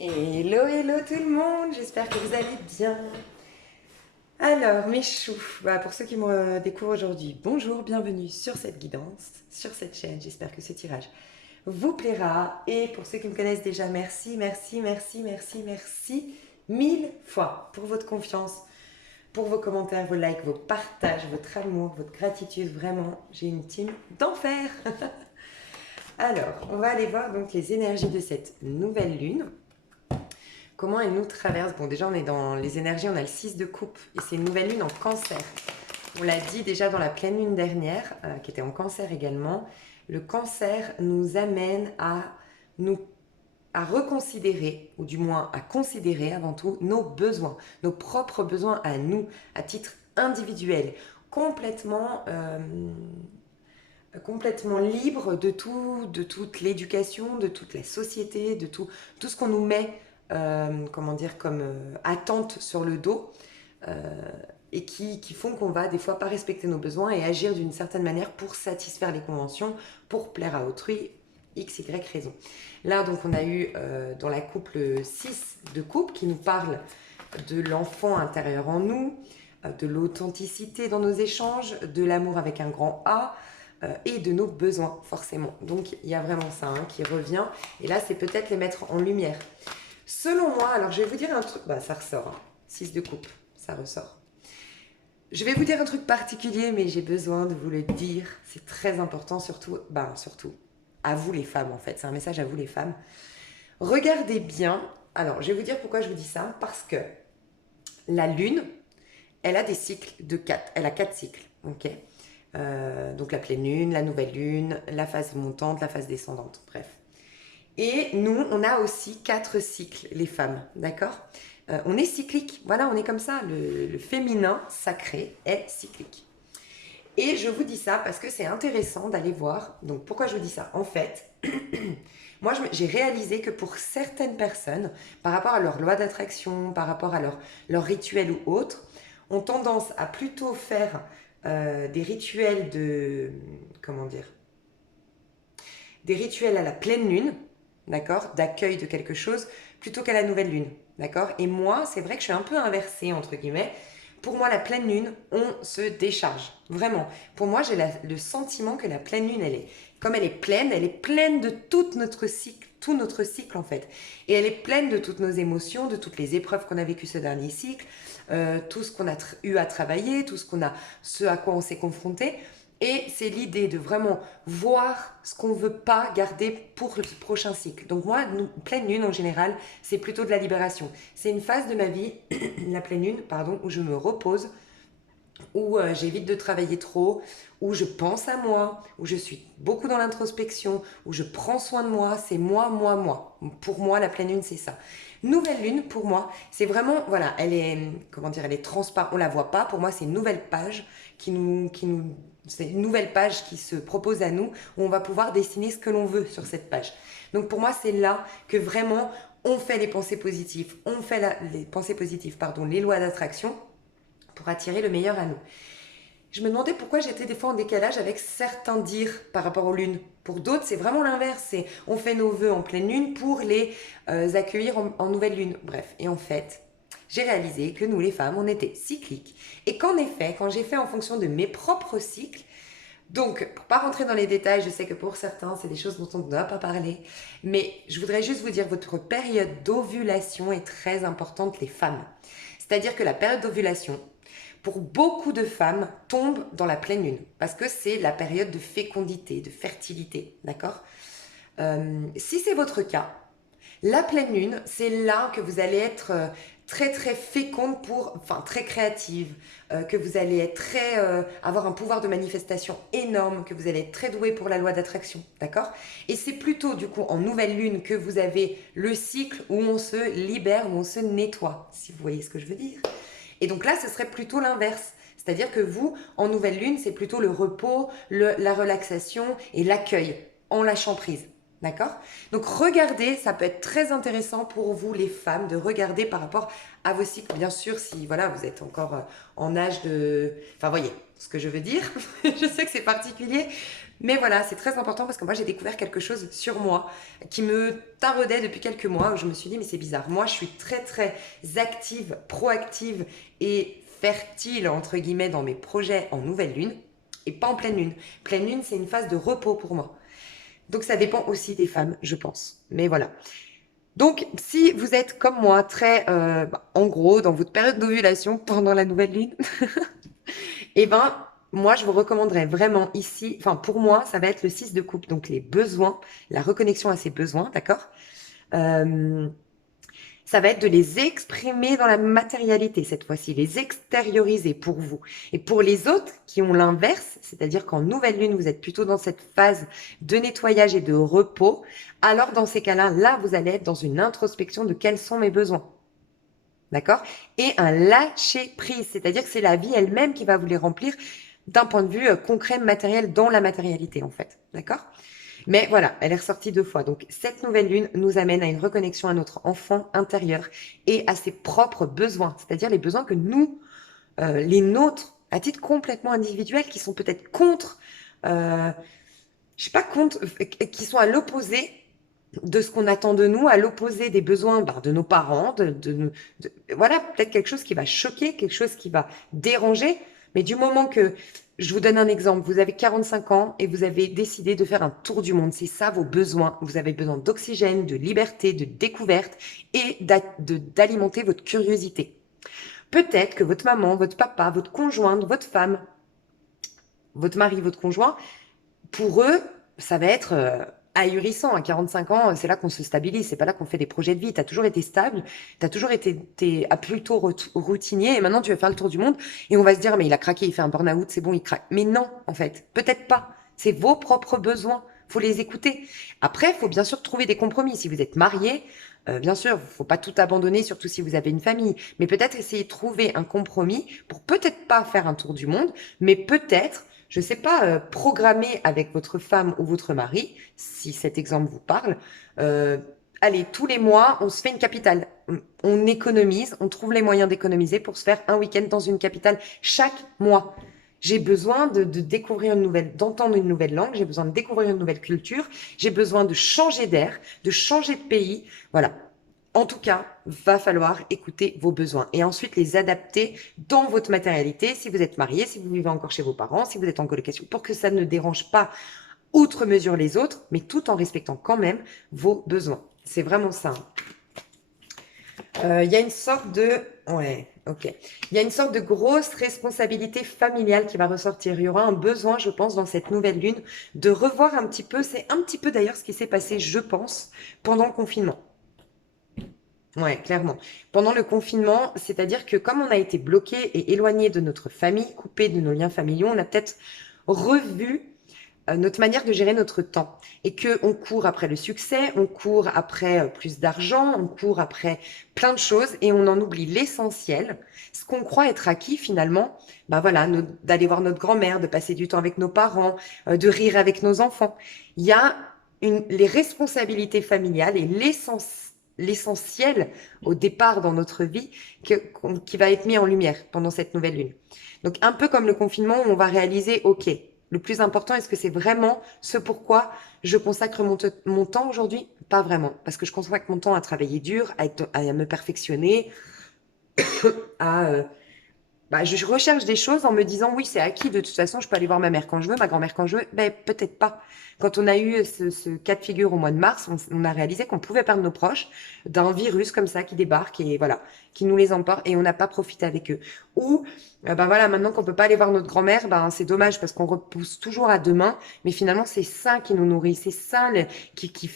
Hello, hello tout le monde, j'espère que vous allez bien. Alors, mes choux, pour ceux qui me découvrent aujourd'hui, bonjour, bienvenue sur cette guidance, sur cette chaîne. J'espère que ce tirage vous plaira. Et pour ceux qui me connaissent déjà, merci, merci, merci, merci, merci mille fois pour votre confiance, pour vos commentaires, vos likes, vos partages, votre amour, votre gratitude. Vraiment, j'ai une team d'enfer. Alors, on va aller voir donc les énergies de cette nouvelle lune. Comment elle nous traverse. Bon, déjà, on est dans les énergies, on a le 6 de coupe et c'est une nouvelle lune en cancer. On l'a dit déjà dans la pleine lune dernière, qui était en cancer également. Le cancer nous amène nous, à reconsidérer, ou du moins à considérer avant tout, nos besoins, nos propres besoins à nous, à titre individuel, complètement, complètement libre de tout, de toute l'éducation, de toute la société, de tout ce qu'on nous met comment dire, comme attente sur le dos et qui font qu'on va des fois pas respecter nos besoins et agir d'une certaine manière pour satisfaire les conventions, pour plaire à autrui, x, y raison. Là, donc, on a eu dans la couple 6 de coupe qui nous parle de l'enfant intérieur en nous, de l'authenticité dans nos échanges, de l'amour avec un grand A, et de nos besoins, forcément. Donc, il y a vraiment ça qui revient. Et là, c'est peut-être les mettre en lumière. Selon moi, alors je vais vous dire un truc, ça ressort, 6 de coupe, ça ressort. Je vais vous dire un truc particulier, mais j'ai besoin de vous le dire, c'est très important, surtout à vous les femmes en fait, c'est un message à vous les femmes. Regardez bien, alors je vais vous dire pourquoi je vous dis ça, parce que la lune, elle a des cycles de 4, elle a 4 cycles, ok. Donc la pleine lune, la nouvelle lune, la phase montante, la phase descendante, bref. Et nous, on a aussi 4 cycles, les femmes, d'accord. On est cyclique, voilà, on est comme ça. Le féminin sacré est cyclique. Et je vous dis ça parce que c'est intéressant d'aller voir. Donc pourquoi je vous dis ça? En fait, moi j'ai réalisé que pour certaines personnes, par rapport à leur loi d'attraction, par rapport à leur rituel ou autre, ont tendance à plutôt faire des rituels comment dire, des rituels à la pleine lune, d'accord, d'accueil de quelque chose, plutôt qu'à la nouvelle lune, d'accord. Et moi, c'est vrai que je suis un peu inversée, entre guillemets. Pour moi, la pleine lune, on se décharge, vraiment. Pour moi, j'ai le sentiment que la pleine lune, comme elle est pleine de tout notre cycle en fait. Et elle est pleine de toutes nos émotions, de toutes les épreuves qu'on a vécues ce dernier cycle, tout ce qu'on a eu à travailler, ce à quoi on s'est confronté. Et c'est l'idée de vraiment voir ce qu'on ne veut pas garder pour le prochain cycle. Donc moi, pleine lune en général, c'est plutôt de la libération. C'est une phase de ma vie, la pleine lune, pardon, où je me repose, où j'évite de travailler trop, où je pense à moi, où je suis beaucoup dans l'introspection, où je prends soin de moi, c'est moi, moi, moi. Pour moi, la pleine lune, c'est ça. Nouvelle lune, pour moi, c'est vraiment, voilà, elle est, comment dire, elle est transparente, on la voit pas. Pour moi, c'est une nouvelle page c'est une nouvelle page qui se propose à nous, où on va pouvoir dessiner ce que l'on veut sur cette page. Donc pour moi, c'est là que vraiment on fait les pensées positives, les pensées positives, pardon, les lois d'attraction pour attirer le meilleur à nous. Je me demandais pourquoi j'étais des fois en décalage avec certains dires par rapport aux lunes. Pour d'autres, c'est vraiment l'inverse. On fait nos vœux en pleine lune pour les accueillir en nouvelle lune. Bref, et en fait, j'ai réalisé que nous, les femmes, on était cycliques. Et qu'en effet, quand j'ai fait en fonction de mes propres cycles, donc, pour pas rentrer dans les détails, je sais que pour certains, c'est des choses dont on ne doit pas parler, mais je voudrais juste vous dire, votre période d'ovulation est très importante, les femmes. C'est-à-dire que la période d'ovulation, pour beaucoup de femmes, tombe dans la pleine lune, parce que c'est la période de fécondité, de fertilité, d'accord. Si c'est votre cas, la pleine lune, c'est là que vous allez être très très féconde enfin très créative, que vous allez être avoir un pouvoir de manifestation énorme, que vous allez être très douée pour la loi d'attraction, d'accord. Et c'est plutôt du coup en nouvelle lune que vous avez le cycle où on se libère, où on se nettoie, si vous voyez ce que je veux dire. Et donc là, ce serait plutôt l'inverse. C'est-à-dire que vous, en nouvelle lune, c'est plutôt le repos, la relaxation et l'accueil en lâchant prise. D'accord. Donc regardez, ça peut être très intéressant pour vous les femmes de regarder par rapport à vos cycles. Bien sûr, si voilà, vous êtes encore en âge de... Enfin, voyez ce que je veux dire. Je sais que c'est particulier. Mais voilà, c'est très important parce que moi j'ai découvert quelque chose sur moi qui me taraudait depuis quelques mois où je me suis dit mais c'est bizarre. Moi je suis très très active, proactive et fertile entre guillemets dans mes projets en nouvelle lune et pas en pleine lune. Pleine lune c'est une phase de repos pour moi. Donc ça dépend aussi des femmes, je pense. Mais voilà. Donc si vous êtes comme moi très en gros dans votre période d'ovulation pendant la nouvelle lune, eh ben, moi, je vous recommanderais vraiment ici, enfin, pour moi, ça va être le 6 de coupe, donc les besoins, la reconnexion à ses besoins, d'accord? Euh, Ça va être de les exprimer dans la matérialité cette fois-ci, les extérioriser pour vous. Et pour les autres qui ont l'inverse, c'est-à-dire qu'en nouvelle lune, vous êtes plutôt dans cette phase de nettoyage et de repos, alors dans ces cas-là, là, vous allez être dans une introspection de quels sont mes besoins. D'accord? Et un lâcher prise, c'est-à-dire que c'est la vie elle-même qui va vous les remplir d'un point de vue concret, matériel, dans la matérialité en fait. D'accord? Mais voilà, elle est ressortie 2 fois. Donc cette nouvelle lune nous amène à une reconnexion à notre enfant intérieur et à ses propres besoins, c'est-à-dire les besoins que nous, les nôtres, à titre complètement individuel, qui sont peut-être contre, euh, je sais pas contre, qui sont à l'opposé de ce qu'on attend de nous, à l'opposé des besoins de nos parents, voilà, peut-être quelque chose qui va choquer, quelque chose qui va déranger, mais du moment que, je vous donne un exemple, vous avez 45 ans et vous avez décidé de faire un tour du monde, c'est ça vos besoins, vous avez besoin d'oxygène, de liberté, de découverte et d'alimenter votre curiosité. Peut-être que votre maman, votre papa, votre conjointe, votre femme, votre mari, votre conjoint, pour eux, ça va être ahurissant. À 45 ans, c'est là qu'on se stabilise. C'est pas là qu'on fait des projets de vie. Tu as toujours été stable. Tu as toujours été plutôt routinier. Et maintenant, tu vas faire le tour du monde. Et on va se dire, mais il a craqué, il fait un burn-out, c'est bon, il craque. Mais non, en fait. Peut-être pas. C'est vos propres besoins. Faut les écouter. Après, il faut bien sûr trouver des compromis. Si vous êtes marié, bien sûr, faut pas tout abandonner, surtout si vous avez une famille. Mais peut-être essayer de trouver un compromis pour peut-être pas faire un tour du monde, mais peut-être je ne sais pas, programmer avec votre femme ou votre mari, si cet exemple vous parle, euh, allez, tous les mois, on se fait une capitale. On économise, on trouve les moyens d'économiser pour se faire un week-end dans une capitale chaque mois. J'ai besoin de découvrir une nouvelle, d'entendre une nouvelle langue, j'ai besoin de découvrir une nouvelle culture, j'ai besoin de changer d'air, de changer de pays. Voilà. En tout cas, va falloir écouter vos besoins et ensuite les adapter dans votre matérialité, si vous êtes marié, si vous vivez encore chez vos parents, si vous êtes en colocation, pour que ça ne dérange pas outre mesure les autres, mais tout en respectant quand même vos besoins. C'est vraiment ça. Il y a une sorte de... Ouais, ok. Il y a une sorte de grosse responsabilité familiale qui va ressortir. Il y aura un besoin, je pense, dans cette nouvelle lune, de revoir un petit peu, c'est un petit peu d'ailleurs ce qui s'est passé, je pense, pendant le confinement. Ouais, clairement. Pendant le confinement, c'est-à-dire que comme on a été bloqué et éloigné de notre famille, coupé de nos liens familiaux, on a peut-être revu notre manière de gérer notre temps. Et que on court après le succès, on court après plus d'argent, on court après plein de choses et on en oublie l'essentiel. Ce qu'on croit être acquis finalement, ben voilà, d'aller voir notre grand-mère, de passer du temps avec nos parents, de rire avec nos enfants. Il y a les responsabilités familiales et l'essentiel au départ dans notre vie qui va être mis en lumière pendant cette nouvelle lune. Donc un peu comme le confinement où on va réaliser, ok, le plus important, est-ce que c'est vraiment ce pourquoi je consacre mon temps aujourd'hui? Pas vraiment, parce que je consacre mon temps à travailler dur, à me perfectionner, à je recherche des choses en me disant oui, c'est acquis, de toute façon, je peux aller voir ma mère quand je veux, ma grand-mère quand je veux. Ben, peut-être pas. Quand on a eu ce cas de figure au mois de mars, on a réalisé qu'on pouvait perdre nos proches d'un virus comme ça qui débarque et voilà, qui nous les emporte et on n'a pas profité avec eux. Ou, ben voilà, maintenant qu'on peut pas aller voir notre grand-mère, ben c'est dommage parce qu'on repousse toujours à demain, mais finalement, c'est ça qui nous nourrit, c'est ça qui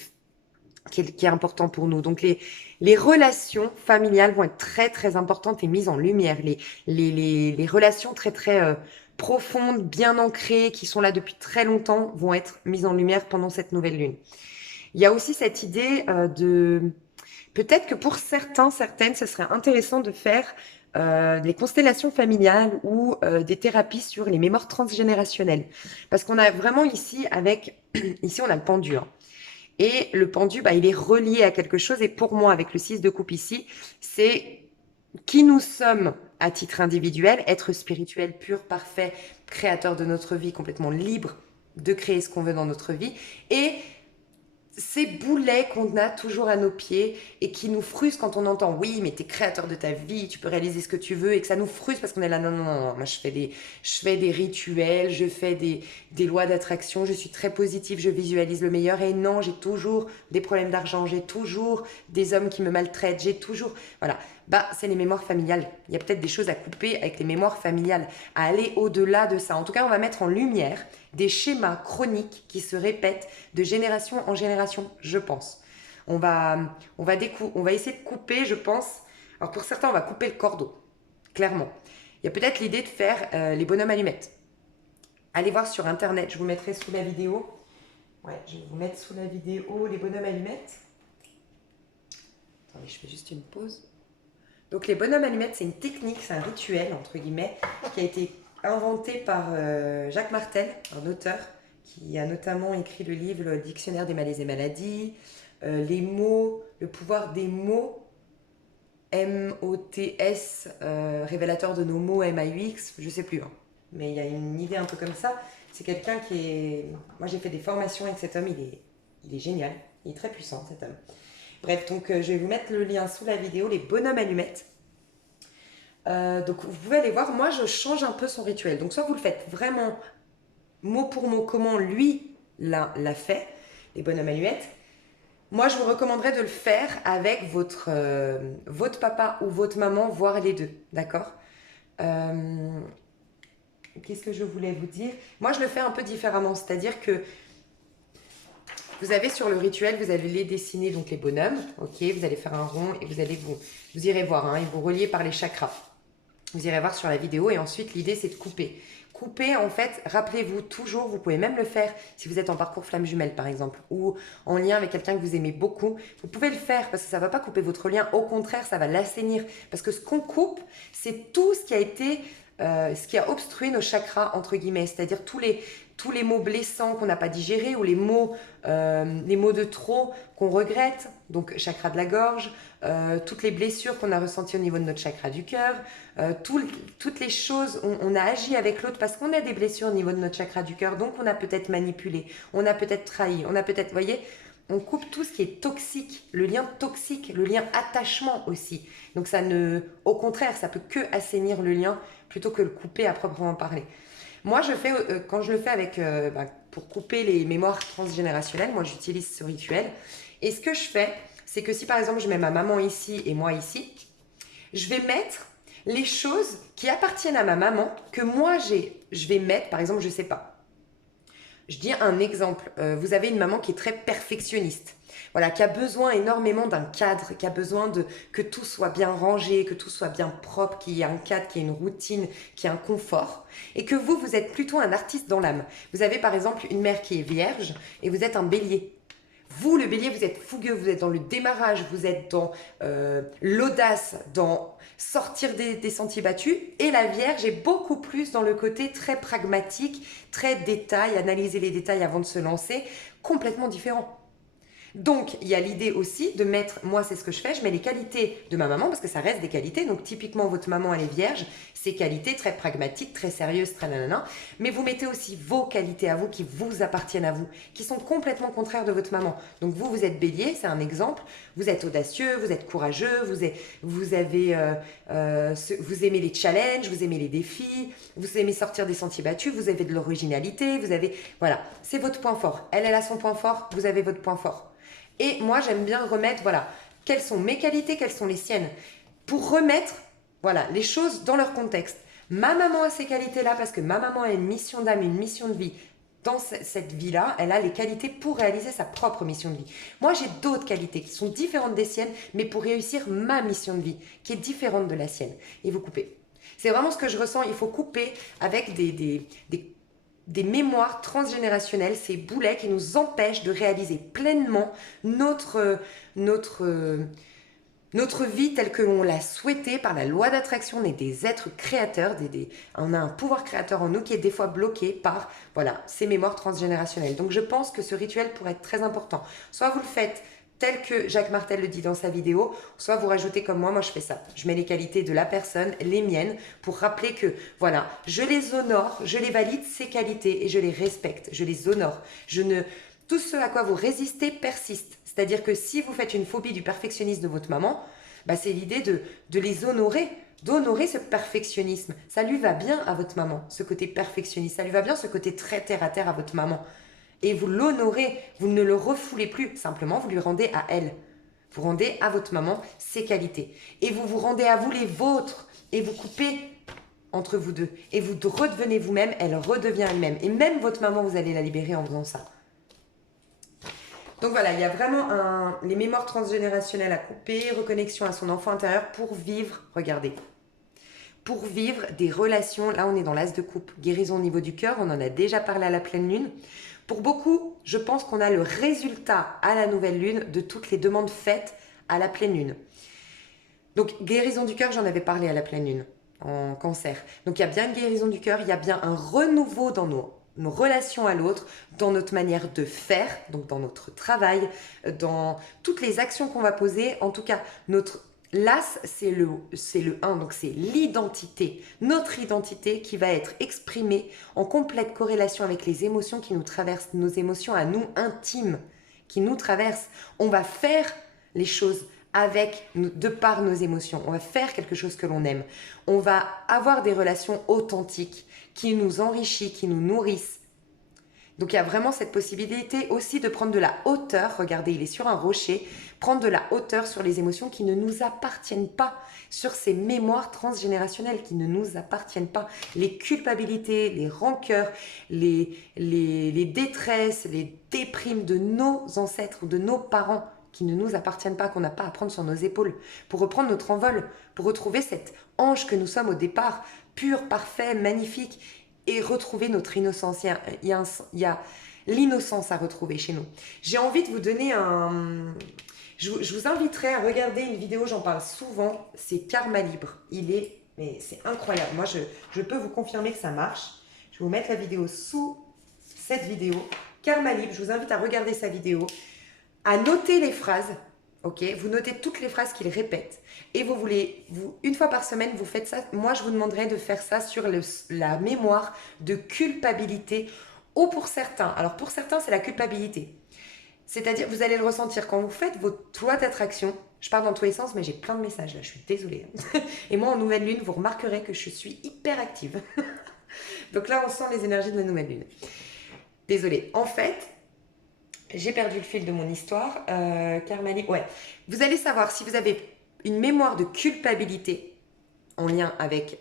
est important pour nous. Donc les relations familiales vont être très très importantes et mises en lumière. Les relations très très profondes, bien ancrées, qui sont là depuis très longtemps, vont être mises en lumière pendant cette nouvelle lune. Il y a aussi cette idée de... Peut-être que pour certains, certaines, ce serait intéressant de faire des constellations familiales ou des thérapies sur les mémoires transgénérationnelles. Parce qu'on a vraiment ici, ici on a le pendu, hein. Et le pendu, il est relié à quelque chose. Et pour moi, avec le 6 de coupe ici, c'est qui nous sommes à titre individuel, être spirituel, pur, parfait, créateur de notre vie, complètement libre de créer ce qu'on veut dans notre vie. Et ces boulets qu'on a toujours à nos pieds et qui nous frustrent quand on entend oui mais t'es créateur de ta vie, tu peux réaliser ce que tu veux, et que ça nous frustre parce qu'on est là non non non, non. Moi je fais des rituels, je fais des lois d'attraction, je suis très positive, je visualise le meilleur, et non, j'ai toujours des problèmes d'argent, j'ai toujours des hommes qui me maltraitent, j'ai toujours, voilà, bah c'est les mémoires familiales. Il y a peut-être des choses à couper avec les mémoires familiales, à aller au-delà de ça. En tout cas, on va mettre en lumière des schémas chroniques qui se répètent de génération en génération, je pense. On va essayer de couper, je pense. Alors pour certains, on va couper le cordeau, clairement. Il y a peut-être l'idée de faire les bonhommes allumettes. Allez voir sur internet, je vous mettrai sous la vidéo. Ouais, je vais vous mettre sous la vidéo les bonhommes allumettes. Attendez, je fais juste une pause. Donc les bonhommes allumettes, c'est une technique, c'est un rituel, entre guillemets, qui a été inventé par Jacques Martel, un auteur, qui a notamment écrit le livre Le Dictionnaire des malaises et maladies, les mots, le pouvoir des mots, M-O-T-S, révélateur de nos mots, M-A-U-X, je sais plus, hein. Mais il y a une idée un peu comme ça. C'est quelqu'un qui est... Moi j'ai fait des formations avec cet homme, il est génial, il est très puissant cet homme. Bref, donc je vais vous mettre le lien sous la vidéo, les bonhommes allumettes. Donc vous pouvez aller voir, moi je change un peu son rituel. Donc soit vous le faites vraiment mot pour mot comment lui l'a fait, les bonhommes allumettes. Moi je vous recommanderais de le faire avec votre papa ou votre maman, voire les deux, d'accord. Qu'est-ce que je voulais vous dire? Moi je le fais un peu différemment, c'est-à-dire que vous avez sur le rituel, vous allez les dessiner, donc les bonhommes, ok, vous allez faire un rond et vous irez voir, hein, et vous reliez par les chakras. Vous irez voir sur la vidéo, et ensuite l'idée c'est de couper. Couper, en fait, rappelez-vous toujours, vous pouvez même le faire si vous êtes en parcours flamme jumelle par exemple, ou en lien avec quelqu'un que vous aimez beaucoup. Vous pouvez le faire parce que ça ne va pas couper votre lien, au contraire ça va l'assainir. Parce que ce qu'on coupe, c'est tout ce qui a été, ce qui a obstrué nos chakras entre guillemets, c'est-à-dire tous les mots blessants qu'on n'a pas digérés, ou les mots de trop qu'on regrette, donc chakra de la gorge, toutes les blessures qu'on a ressenties au niveau de notre chakra du cœur, toutes les choses, on a agi avec l'autre parce qu'on a des blessures au niveau de notre chakra du cœur, donc on a peut-être manipulé, on a peut-être trahi, on a peut-être, vous voyez, on coupe tout ce qui est toxique, le lien toxique, le lien attachement aussi. Donc au contraire, ça peut que assainir le lien plutôt que le couper à proprement parler. Moi, quand je le fais pour couper les mémoires transgénérationnelles, moi j'utilise ce rituel. Et ce que je fais, c'est que si par exemple je mets ma maman ici et moi ici, je vais mettre les choses qui appartiennent à ma maman que moi je vais mettre, par exemple, je sais pas. Je dis un exemple, vous avez une maman qui est très perfectionniste, voilà, qui a besoin énormément d'un cadre, qui a besoin que tout soit bien rangé, que tout soit bien propre, qu'il y ait un cadre, qu'il y ait une routine, qu'il y ait un confort, et que vous êtes plutôt un artiste dans l'âme. Vous avez par exemple une mère qui est vierge et vous êtes un bélier. Vous, le bélier, vous êtes fougueux, vous êtes dans le démarrage, vous êtes dans l'audace, dans sortir des sentiers battus. Et la Vierge est beaucoup plus dans le côté très pragmatique, très détail, analyser les détails avant de se lancer, complètement différent. Donc, il y a l'idée aussi de mettre, moi c'est ce que je fais, je mets les qualités de ma maman, parce que ça reste des qualités, donc typiquement votre maman elle est vierge, ses qualités très pragmatiques, très sérieuses, très nanana, mais vous mettez aussi vos qualités à vous qui vous appartiennent à vous, qui sont complètement contraires de votre maman. Donc vous êtes bélier, c'est un exemple, vous êtes audacieux, vous êtes courageux, vous aimez les challenges, vous aimez les défis, vous aimez sortir des sentiers battus, vous avez de l'originalité, voilà, c'est votre point fort. Elle a son point fort, vous avez votre point fort. Et moi, j'aime bien remettre, voilà, quelles sont mes qualités, quelles sont les siennes, pour remettre, voilà, les choses dans leur contexte. Ma maman a ces qualités-là parce que ma maman a une mission d'âme, une mission de vie. Dans cette vie-là, elle a les qualités pour réaliser sa propre mission de vie. Moi, j'ai d'autres qualités qui sont différentes des siennes, mais pour réussir ma mission de vie, qui est différente de la sienne. Et vous coupez. C'est vraiment ce que je ressens, il faut couper avec des mémoires transgénérationnelles, ces boulets qui nous empêchent de réaliser pleinement notre vie telle que l'on l'a souhaitée par la loi d'attraction. On est des êtres créateurs, on a un pouvoir créateur en nous qui est des fois bloqué par ces mémoires transgénérationnelles. Donc je pense que ce rituel pourrait être très important. Soit vous le faites tel que Jacques Martel le dit dans sa vidéo, soit vous rajoutez comme moi je fais ça. Je mets les qualités de la personne, les miennes, pour rappeler que voilà, je les honore, je les valide, ces qualités, et je les respecte, je les honore. Tout ce à quoi vous résistez persiste. C'est-à-dire que si vous faites une phobie du perfectionnisme de votre maman, bah c'est l'idée de les honorer, d'honorer ce perfectionnisme. Ça lui va bien à votre maman, ce côté perfectionniste. Ça lui va bien ce côté très terre à terre à votre maman. Et vous l'honorez, vous ne le refoulez plus. Simplement, vous lui rendez à elle. Vous rendez à votre maman ses qualités. Et vous vous rendez à vous les vôtres. Et vous coupez entre vous deux. Et vous redevenez vous-même, elle redevient elle-même. Et même votre maman, vous allez la libérer en faisant ça. Donc voilà, il y a vraiment les mémoires transgénérationnelles à couper, reconnexion à son enfant intérieur pour vivre, regardez, pour vivre des relations, là on est dans l'as de coupe, guérison au niveau du cœur, on en a déjà parlé à la pleine lune. Pour beaucoup, je pense qu'on a le résultat à la nouvelle lune de toutes les demandes faites à la pleine lune. Donc guérison du cœur, j'en avais parlé à la pleine lune, en cancer. Donc il y a bien une guérison du cœur, il y a bien un renouveau dans nos relations à l'autre, dans notre manière de faire, donc dans notre travail, dans toutes les actions qu'on va poser. En tout cas, notre l'as, c'est le 1, donc c'est l'identité, notre identité qui va être exprimée en complète corrélation avec les émotions qui nous traversent, nos émotions à nous intimes, qui nous traversent. On va faire les choses de par nos émotions. On va faire quelque chose que l'on aime. On va avoir des relations authentiques qui nous enrichissent, qui nous nourrissent. Donc il y a vraiment cette possibilité aussi de prendre de la hauteur. Regardez, il est sur un rocher. Prendre de la hauteur sur les émotions qui ne nous appartiennent pas, sur ces mémoires transgénérationnelles qui ne nous appartiennent pas. Les culpabilités, les rancœurs, les détresses, les déprimes de nos ancêtres ou de nos parents qui ne nous appartiennent pas, qu'on n'a pas à prendre sur nos épaules, pour reprendre notre envol, pour retrouver cet ange que nous sommes au départ, pur, parfait, magnifique, et retrouver notre innocence. Il y a l'innocence à retrouver chez nous. J'ai envie de vous donner Je vous inviterai à regarder une vidéo, j'en parle souvent, c'est Karma Libre. Mais c'est incroyable. Moi, je peux vous confirmer que ça marche. Je vais vous mettre la vidéo sous cette vidéo. Karma Libre, je vous invite à regarder sa vidéo, à noter les phrases, ok? Vous notez toutes les phrases qu'il répète et une fois par semaine, vous faites ça. Moi, je vous demanderai de faire ça sur la mémoire de culpabilité ou pour certains. Alors, pour certains, c'est la culpabilité. C'est-à-dire, vous allez le ressentir quand vous faites votre loi d'attraction. Je pars dans tous les sens, mais j'ai plein de messages là, je suis désolée. Et moi, en nouvelle lune, vous remarquerez que je suis hyper active. Donc là, on sent les énergies de la nouvelle lune. Désolée. En fait, j'ai perdu le fil de mon histoire. Karma Libre, ouais. Vous allez savoir si vous avez une mémoire de culpabilité en lien avec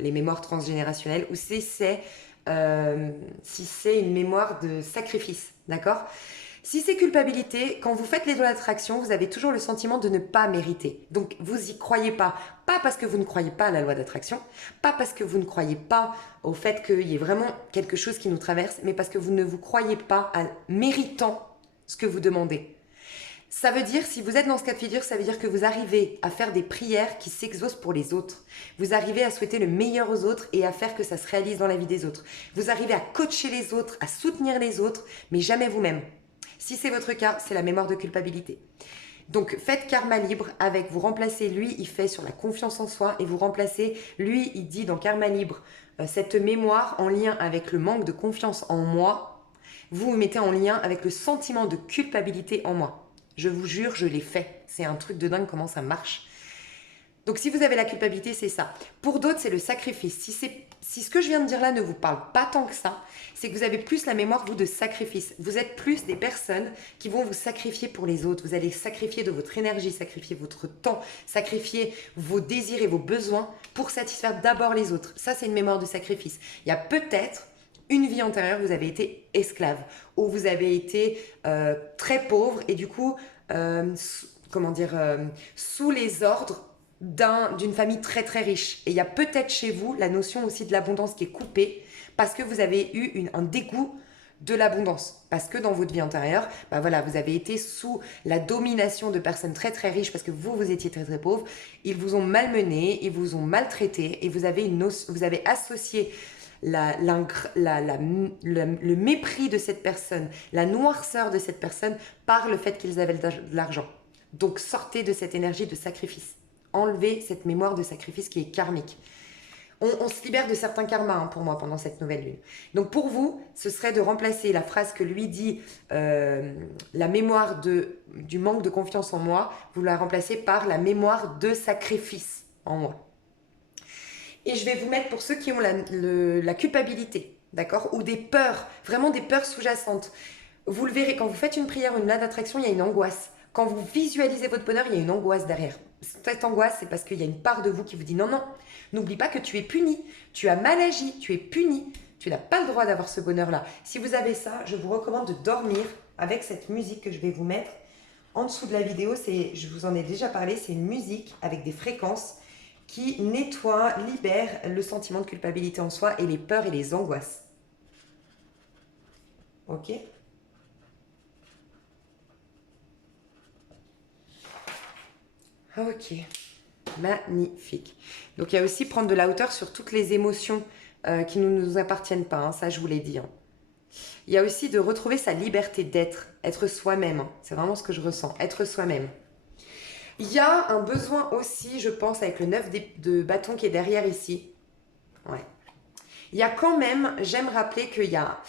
les mémoires transgénérationnelles ou si c'est une mémoire de sacrifice, d'accord? Si c'est culpabilité, quand vous faites les lois d'attraction, vous avez toujours le sentiment de ne pas mériter. Donc, vous y croyez pas. Pas parce que vous ne croyez pas à la loi d'attraction, pas parce que vous ne croyez pas au fait qu'il y ait vraiment quelque chose qui nous traverse, mais parce que vous ne vous croyez pas à méritant ce que vous demandez. Ça veut dire, si vous êtes dans ce cas de figure, ça veut dire que vous arrivez à faire des prières qui s'exaucent pour les autres. Vous arrivez à souhaiter le meilleur aux autres et à faire que ça se réalise dans la vie des autres. Vous arrivez à coacher les autres, à soutenir les autres, mais jamais vous-même. Si c'est votre cas, c'est la mémoire de culpabilité. Donc, faites Karma Libre avec, vous remplacez, lui, il fait sur la confiance en soi et vous remplacez, lui, il dit dans Karma Libre, cette mémoire en lien avec le manque de confiance en moi, vous vous mettez en lien avec le sentiment de culpabilité en moi. Je vous jure, je l'ai fait. C'est un truc de dingue comment ça marche. Donc, si vous avez la culpabilité, c'est ça. Pour d'autres, c'est le sacrifice. Si ce que je viens de dire là ne vous parle pas tant que ça, c'est que vous avez plus la mémoire, vous, de sacrifice. Vous êtes plus des personnes qui vont vous sacrifier pour les autres. Vous allez sacrifier de votre énergie, sacrifier votre temps, sacrifier vos désirs et vos besoins pour satisfaire d'abord les autres. Ça, c'est une mémoire de sacrifice. Il y a peut-être une vie antérieure, vous avez été esclave ou vous avez été très pauvre et du coup, sous les ordres d'une famille très très riche. Et il y a peut-être chez vous la notion aussi de l'abondance qui est coupée parce que vous avez eu un dégoût de l'abondance. Parce que dans votre vie antérieure, vous avez été sous la domination de personnes très très riches parce que vous étiez très très pauvre. Ils vous ont malmené, ils vous ont maltraité et vous avez associé le mépris de cette personne, la noirceur de cette personne par le fait qu'ils avaient de l'argent. Donc sortez de cette énergie de sacrifice. Enlevez cette mémoire de sacrifice qui est karmique. On se libère de certains karmas pour moi pendant cette nouvelle lune. Donc pour vous, ce serait de remplacer la phrase que lui dit la mémoire du manque de confiance en moi, vous la remplacez par la mémoire de sacrifice en moi. Et je vais vous mettre pour ceux qui ont la culpabilité, d'accord, ou des peurs, vraiment des peurs sous-jacentes. Vous le verrez, quand vous faites une prière, une loi d'attraction, il y a une angoisse. Quand vous visualisez votre bonheur, il y a une angoisse derrière. Cette angoisse, c'est parce qu'il y a une part de vous qui vous dit non, non, n'oublie pas que tu es puni, tu as mal agi, tu es puni, tu n'as pas le droit d'avoir ce bonheur-là. Si vous avez ça, je vous recommande de dormir avec cette musique que je vais vous mettre. En dessous de la vidéo, je vous en ai déjà parlé, c'est une musique avec des fréquences qui nettoie, libère le sentiment de culpabilité en soi et les peurs et les angoisses. Ok ? Ok, magnifique. Donc il y a aussi prendre de la hauteur sur toutes les émotions qui ne nous appartiennent pas, hein, ça je vous l'ai dit. Hein. Il y a aussi de retrouver sa liberté d'être, être soi-même. Hein. C'est vraiment ce que je ressens, être soi-même. Il y a un besoin aussi, je pense, avec le 9 de bâton qui est derrière ici. Ouais. Il y a quand même, j'aime rappeler qu'il y a...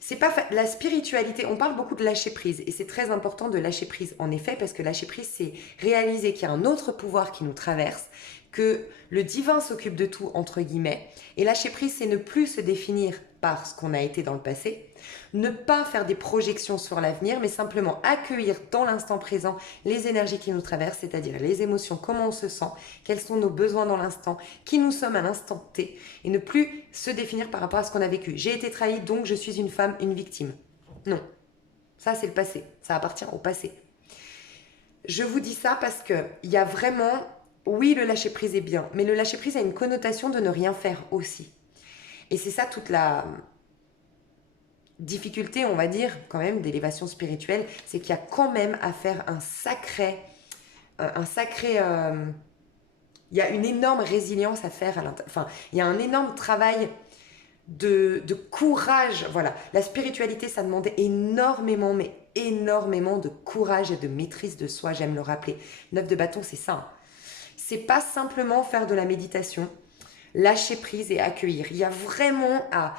C'est pas la spiritualité, on parle beaucoup de lâcher prise et c'est très important de lâcher prise en effet parce que lâcher prise c'est réaliser qu'il y a un autre pouvoir qui nous traverse, que le divin s'occupe de tout entre guillemets et lâcher prise c'est ne plus se définir par ce qu'on a été dans le passé, ne pas faire des projections sur l'avenir mais simplement accueillir dans l'instant présent les énergies qui nous traversent, c'est-à-dire les émotions, comment on se sent, quels sont nos besoins dans l'instant, qui nous sommes à l'instant T et ne plus se définir par rapport à ce qu'on a vécu. J'ai été trahie donc je suis une femme, une victime. Non, ça c'est le passé, ça appartient au passé. Je vous dis ça parce qu'il y a vraiment, oui le lâcher prise est bien, mais le lâcher prise a une connotation de ne rien faire aussi. Et c'est ça toute la difficulté, on va dire, quand même, d'élévation spirituelle, c'est qu'il y a quand même à faire un sacré, il y a une énorme résilience à faire à l'intérieur. Enfin, il y a un énorme travail de courage. Voilà, la spiritualité, ça demande énormément, mais énormément de courage et de maîtrise de soi, j'aime le rappeler. 9 de bâton, c'est ça. Hein. C'est pas simplement faire de la méditation, lâcher prise et accueillir. Il y a vraiment à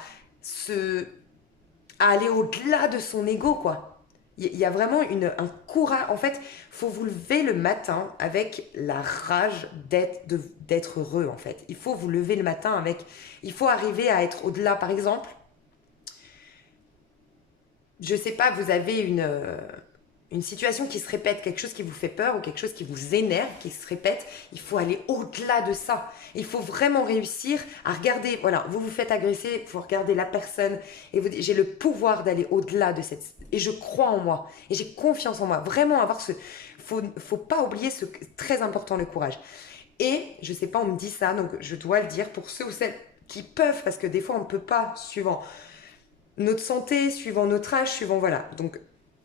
aller au-delà de son ego, quoi. Il y a vraiment un courage. En fait, il faut vous lever le matin avec la rage d'être heureux, en fait. Il faut vous lever le matin avec... Il faut arriver à être au-delà. Par exemple, je sais pas, vous avez une situation qui se répète, quelque chose qui vous fait peur ou quelque chose qui vous énerve, qui se répète, il faut aller au-delà de ça. Il faut vraiment réussir à regarder, voilà, vous vous faites agresser, il faut regarder la personne et vous dites, j'ai le pouvoir d'aller au-delà de cette... Et je crois en moi, et j'ai confiance en moi. Vraiment avoir ce... Faut pas oublier ce très important, le courage. Et, je sais pas, on me dit ça, donc je dois le dire pour ceux ou celles qui peuvent, parce que des fois on ne peut pas, suivant notre santé, suivant notre âge, suivant, voilà. Donc,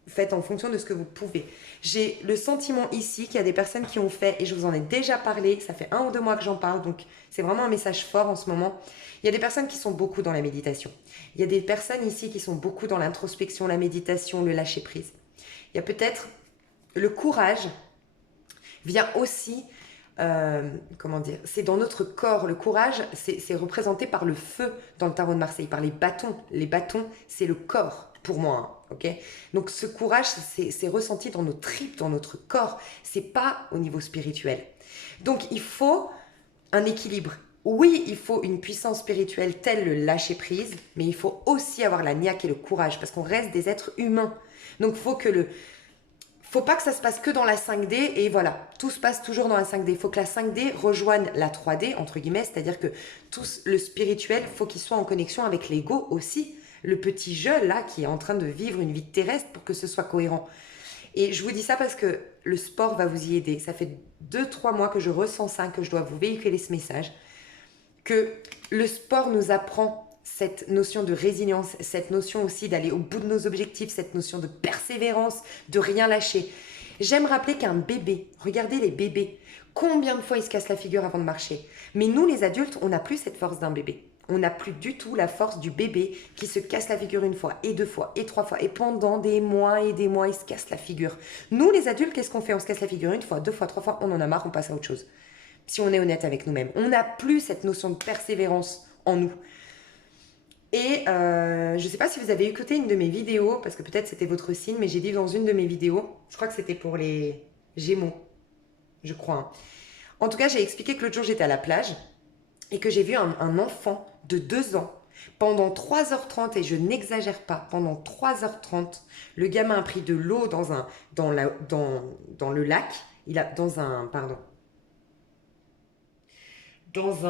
faites en fonction de ce que vous pouvez. J'ai le sentiment ici qu'il y a des personnes qui ont fait, et je vous en ai déjà parlé, ça fait 1 ou 2 mois que j'en parle, donc c'est vraiment un message fort en ce moment. Il y a des personnes qui sont beaucoup dans la méditation. Il y a des personnes ici qui sont beaucoup dans l'introspection, la méditation, le lâcher prise. Il y a peut-être le courage vient aussi, comment dire, c'est dans notre corps. Le courage, c'est représenté par le feu dans le tarot de Marseille, par les bâtons. Les bâtons, c'est le corps. Pour moi, hein, ok. Donc ce courage, c'est ressenti dans nos tripes, dans notre corps. C'est pas au niveau spirituel. Donc il faut un équilibre. Oui, il faut une puissance spirituelle telle le lâcher prise, mais il faut aussi avoir la niaque et le courage parce qu'on reste des êtres humains. Donc faut pas que ça se passe que dans la 5D et voilà, tout se passe toujours dans la 5D. Il faut que la 5D rejoigne la 3D, entre guillemets, c'est-à-dire que tout le spirituel, faut qu'il soit en connexion avec l'ego aussi. Le petit je là qui est en train de vivre une vie terrestre pour que ce soit cohérent. Et je vous dis ça parce que le sport va vous y aider. Ça fait 2-3 mois que je ressens ça, que je dois vous véhiculer ce message, que le sport nous apprend cette notion de résilience, cette notion aussi d'aller au bout de nos objectifs, cette notion de persévérance, de rien lâcher. J'aime rappeler qu'un bébé, regardez les bébés, combien de fois ils se cassent la figure avant de marcher. Mais nous les adultes, on n'a plus cette force d'un bébé. On n'a plus du tout la force du bébé qui se casse la figure une fois, et deux fois, et trois fois, et pendant des mois, il se casse la figure. Nous, les adultes, qu'est-ce qu'on fait? On se casse la figure une fois, deux fois, trois fois, on en a marre, on passe à autre chose. Si on est honnête avec nous-mêmes. On n'a plus cette notion de persévérance en nous. Et je ne sais pas si vous avez écouté une de mes vidéos, parce que peut-être c'était votre signe, mais j'ai dit dans une de mes vidéos, je crois que c'était pour les Gémeaux, je crois, hein. En tout cas, j'ai expliqué que l'autre jour, j'étais à la plage et que j'ai vu un enfant de 2 ans pendant 3h30, et je n'exagère pas, pendant 3h30, le gamin a pris de l'eau dans le lac, il a, dans un, pardon, dans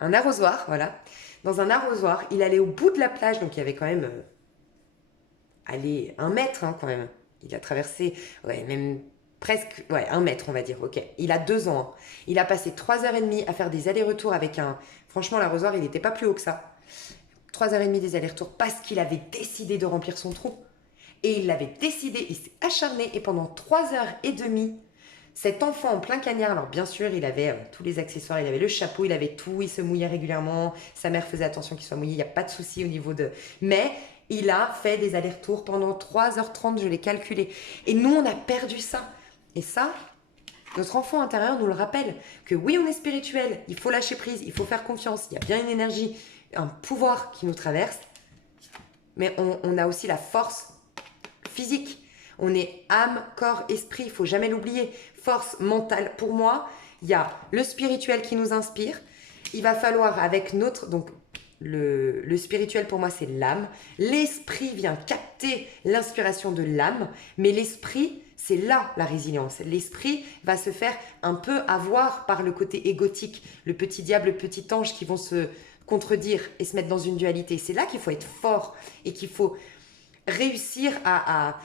un arrosoir, voilà. Dans un arrosoir, il allait au bout de la plage, donc il y avait quand même, allez, 1 mètre, hein, quand même. Il a traversé, ouais, même presque, ouais, 1 mètre, on va dire, ok. Il a 2 ans, hein. Il a passé 3h30 à faire des allers-retours avec un... Franchement, l'arrosoir, il n'était pas plus haut que ça. 3h30 des allers-retours parce qu'il avait décidé de remplir son trou. Et il l'avait décidé, il s'est acharné, et pendant 3h30, cet enfant en plein cagnard, alors bien sûr, il avait tous les accessoires, il avait le chapeau, il avait tout, il se mouillait régulièrement, sa mère faisait attention qu'il soit mouillé, il n'y a pas de souci au niveau de... Mais il a fait des allers-retours pendant 3h30, je l'ai calculé. Et nous, on a perdu ça. Et ça, notre enfant intérieur nous le rappelle, que oui, on est spirituel, il faut lâcher prise, il faut faire confiance, il y a bien une énergie, un pouvoir qui nous traverse, mais on a aussi la force physique. On est âme, corps, esprit, il faut jamais l'oublier. Force mentale. Pour moi, il y a le spirituel qui nous inspire. Il va falloir avec notre... Donc, le spirituel pour moi, c'est l'âme. L'esprit vient capter l'inspiration de l'âme. Mais l'esprit, c'est là la résilience. L'esprit va se faire un peu avoir par le côté égotique. Le petit diable, le petit ange qui vont se contredire et se mettre dans une dualité. C'est là qu'il faut être fort et qu'il faut réussir à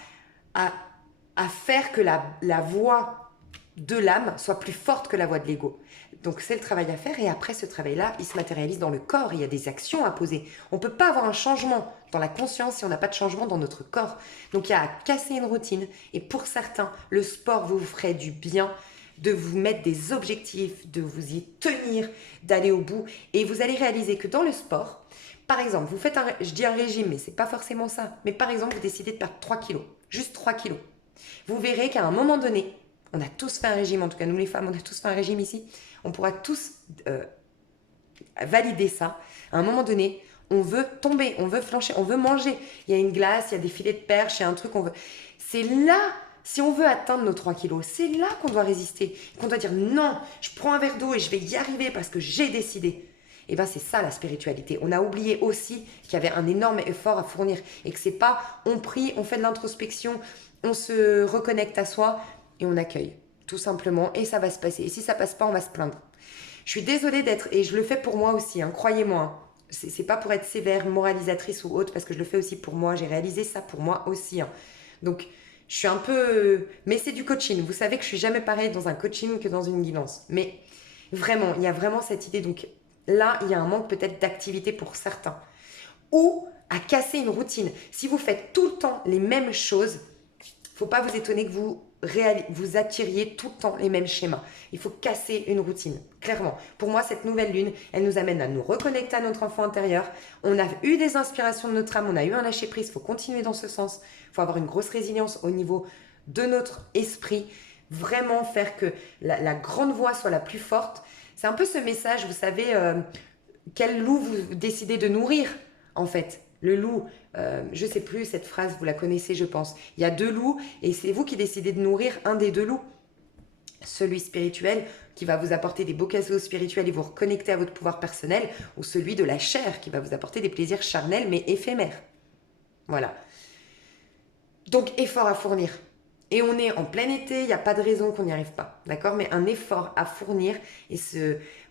faire que la voix de l'âme soit plus forte que la voix de l'ego. Donc c'est le travail à faire, et après ce travail-là, il se matérialise dans le corps, il y a des actions à poser. On ne peut pas avoir un changement dans la conscience si on n'a pas de changement dans notre corps. Donc il y a à casser une routine, et pour certains, le sport vous ferait du bien, de vous mettre des objectifs, de vous y tenir, d'aller au bout, et vous allez réaliser que dans le sport, par exemple, vous faites je dis un régime, mais c'est pas forcément ça, mais par exemple, vous décidez de perdre 3 kilos, juste 3 kilos. Vous verrez qu'à un moment donné, on a tous fait un régime, en tout cas nous les femmes, on a tous fait un régime ici, on pourra tous valider ça. À un moment donné, on veut tomber, on veut flancher, on veut manger. Il y a une glace, il y a des filets de perche, il y a un truc, on veut... C'est là, si on veut atteindre nos 3 kilos, c'est là qu'on doit résister, qu'on doit dire non, je prends un verre d'eau et je vais y arriver parce que j'ai décidé. Et bien c'est ça la spiritualité. On a oublié aussi qu'il y avait un énorme effort à fournir, et que c'est pas on prie, on fait de l'introspection, on se reconnecte à soi et on accueille, tout simplement, et ça va se passer. Et si ça passe pas, on va se plaindre. Je suis désolée d'être, et je le fais pour moi aussi, hein, croyez-moi, hein. C'est pas pour être sévère, moralisatrice ou autre, parce que je le fais aussi pour moi, j'ai réalisé ça pour moi aussi, hein. Donc je suis un peu... Mais c'est du coaching, vous savez que je suis jamais pareil dans un coaching que dans une guidance. Mais vraiment, il y a vraiment cette idée, donc là, il y a un manque peut-être d'activité pour certains. Ou à casser une routine. Si vous faites tout le temps les mêmes choses, faut pas vous étonner que vous attiriez tout le temps les mêmes schémas. Il faut casser une routine, clairement. Pour moi, cette nouvelle lune, elle nous amène à nous reconnecter à notre enfant intérieur. On a eu des inspirations de notre âme, on a eu un lâcher-prise, il faut continuer dans ce sens. Il faut avoir une grosse résilience au niveau de notre esprit. Vraiment faire que la grande voix soit la plus forte. C'est un peu ce message, vous savez, quel loup vous décidez de nourrir, en fait. Le loup, je ne sais plus, cette phrase, vous la connaissez, je pense. Il y a 2 loups et c'est vous qui décidez de nourrir un des 2 loups. Celui spirituel qui va vous apporter des beaux cadeaux spirituels et vous reconnecter à votre pouvoir personnel, ou celui de la chair qui va vous apporter des plaisirs charnels mais éphémères. Voilà. Donc, effort à fournir. Et on est en plein été, il n'y a pas de raison qu'on n'y arrive pas, d'accord? Mais un effort à fournir et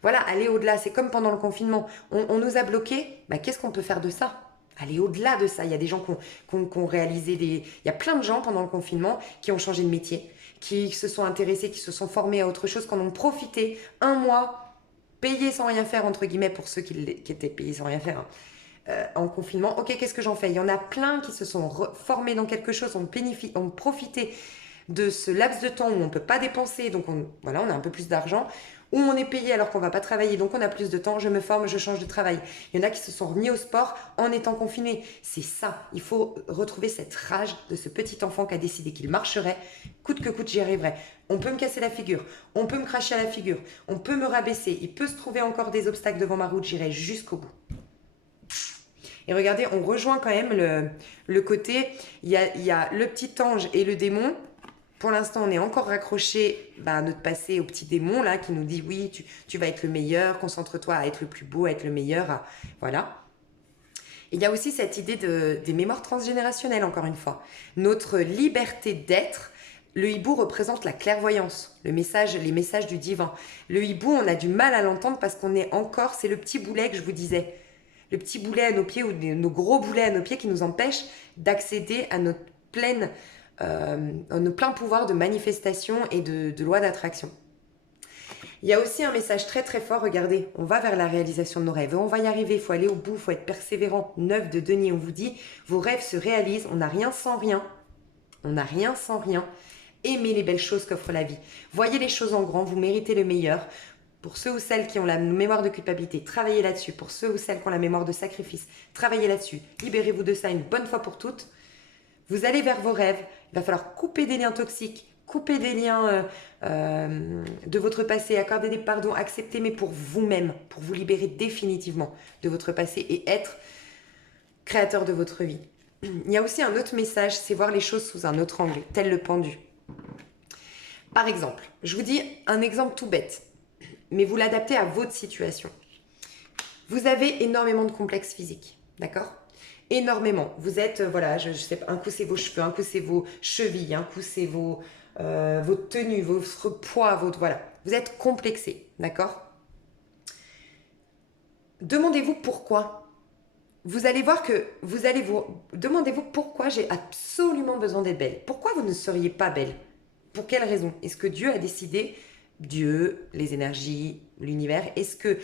voilà, aller au-delà. C'est comme pendant le confinement. On nous a bloqués, bah, qu'est-ce qu'on peut faire de ça? Aller au-delà de ça. Il y a des gens qui ont réalisé des... Il y a plein de gens pendant le confinement qui ont changé de métier, qui se sont intéressés, qui se sont formés à autre chose, qui en ont profité 1 mois, payés sans rien faire, entre guillemets, pour ceux qui étaient payés sans rien faire, hein. En confinement, ok, qu'est-ce que j'en fais? Il y en a plein qui se sont formés dans quelque chose, ont profité, de ce laps de temps où on ne peut pas dépenser, donc voilà, on a un peu plus d'argent, où on est payé alors qu'on ne va pas travailler, donc on a plus de temps, je me forme, je change de travail. Il y en a qui se sont remis au sport en étant confinés. C'est ça, il faut retrouver cette rage de ce petit enfant qui a décidé qu'il marcherait, coûte que coûte j'y arriverai. On peut me casser la figure, on peut me cracher à la figure, on peut me rabaisser, il peut se trouver encore des obstacles devant ma route, j'irai jusqu'au bout. Et regardez, on rejoint quand même le côté, il y a le petit ange et le démon. Pour l'instant, on est encore raccroché à notre passé, au petit démon là qui nous dit oui, tu vas être le meilleur, concentre-toi à être le plus beau, à être le meilleur. Voilà. Et il y a aussi cette idée des mémoires transgénérationnelles, encore une fois. Notre liberté d'être. Le hibou représente la clairvoyance, les messages du divin. Le hibou, on a du mal à l'entendre parce qu'on est encore, c'est le petit boulet que je vous disais. Le petit boulet à nos pieds ou nos gros boulets à nos pieds qui nous empêchent d'accéder à notre plein pouvoir de manifestation et de loi d'attraction. Il y a aussi un message très très fort, regardez, on va vers la réalisation de nos rêves, on va y arriver, il faut aller au bout, il faut être persévérant. 9 de Denis, on vous dit, vos rêves se réalisent, on n'a rien sans rien, on n'a rien sans rien. Aimez les belles choses qu'offre la vie, voyez les choses en grand, vous méritez le meilleur. Pour ceux ou celles qui ont la mémoire de culpabilité, travaillez là-dessus. Pour ceux ou celles qui ont la mémoire de sacrifice, travaillez là-dessus. Libérez-vous de ça une bonne fois pour toutes. Vous allez vers vos rêves. Il va falloir couper des liens toxiques, couper des liens de votre passé, accorder des pardons, accepter, mais pour vous-même, pour vous libérer définitivement de votre passé et être créateur de votre vie. Il y a aussi un autre message, c'est voir les choses sous un autre angle, tel le pendu. Par exemple, je vous dis un exemple tout bête, mais vous l'adaptez à votre situation. Vous avez énormément de complexes physiques, d'accord ? Énormément. Vous êtes, voilà, je sais pas, un coup c'est vos cheveux, un coup c'est vos chevilles, un coup c'est vos tenues, votre poids, voilà. Vous êtes complexé, d'accord ? Demandez-vous pourquoi. Vous allez voir que demandez-vous pourquoi j'ai absolument besoin d'être belle. Pourquoi vous ne seriez pas belle ? Pour quelle raison ? Est-ce que Dieu a décidé, Dieu, les énergies, l'univers, est-ce que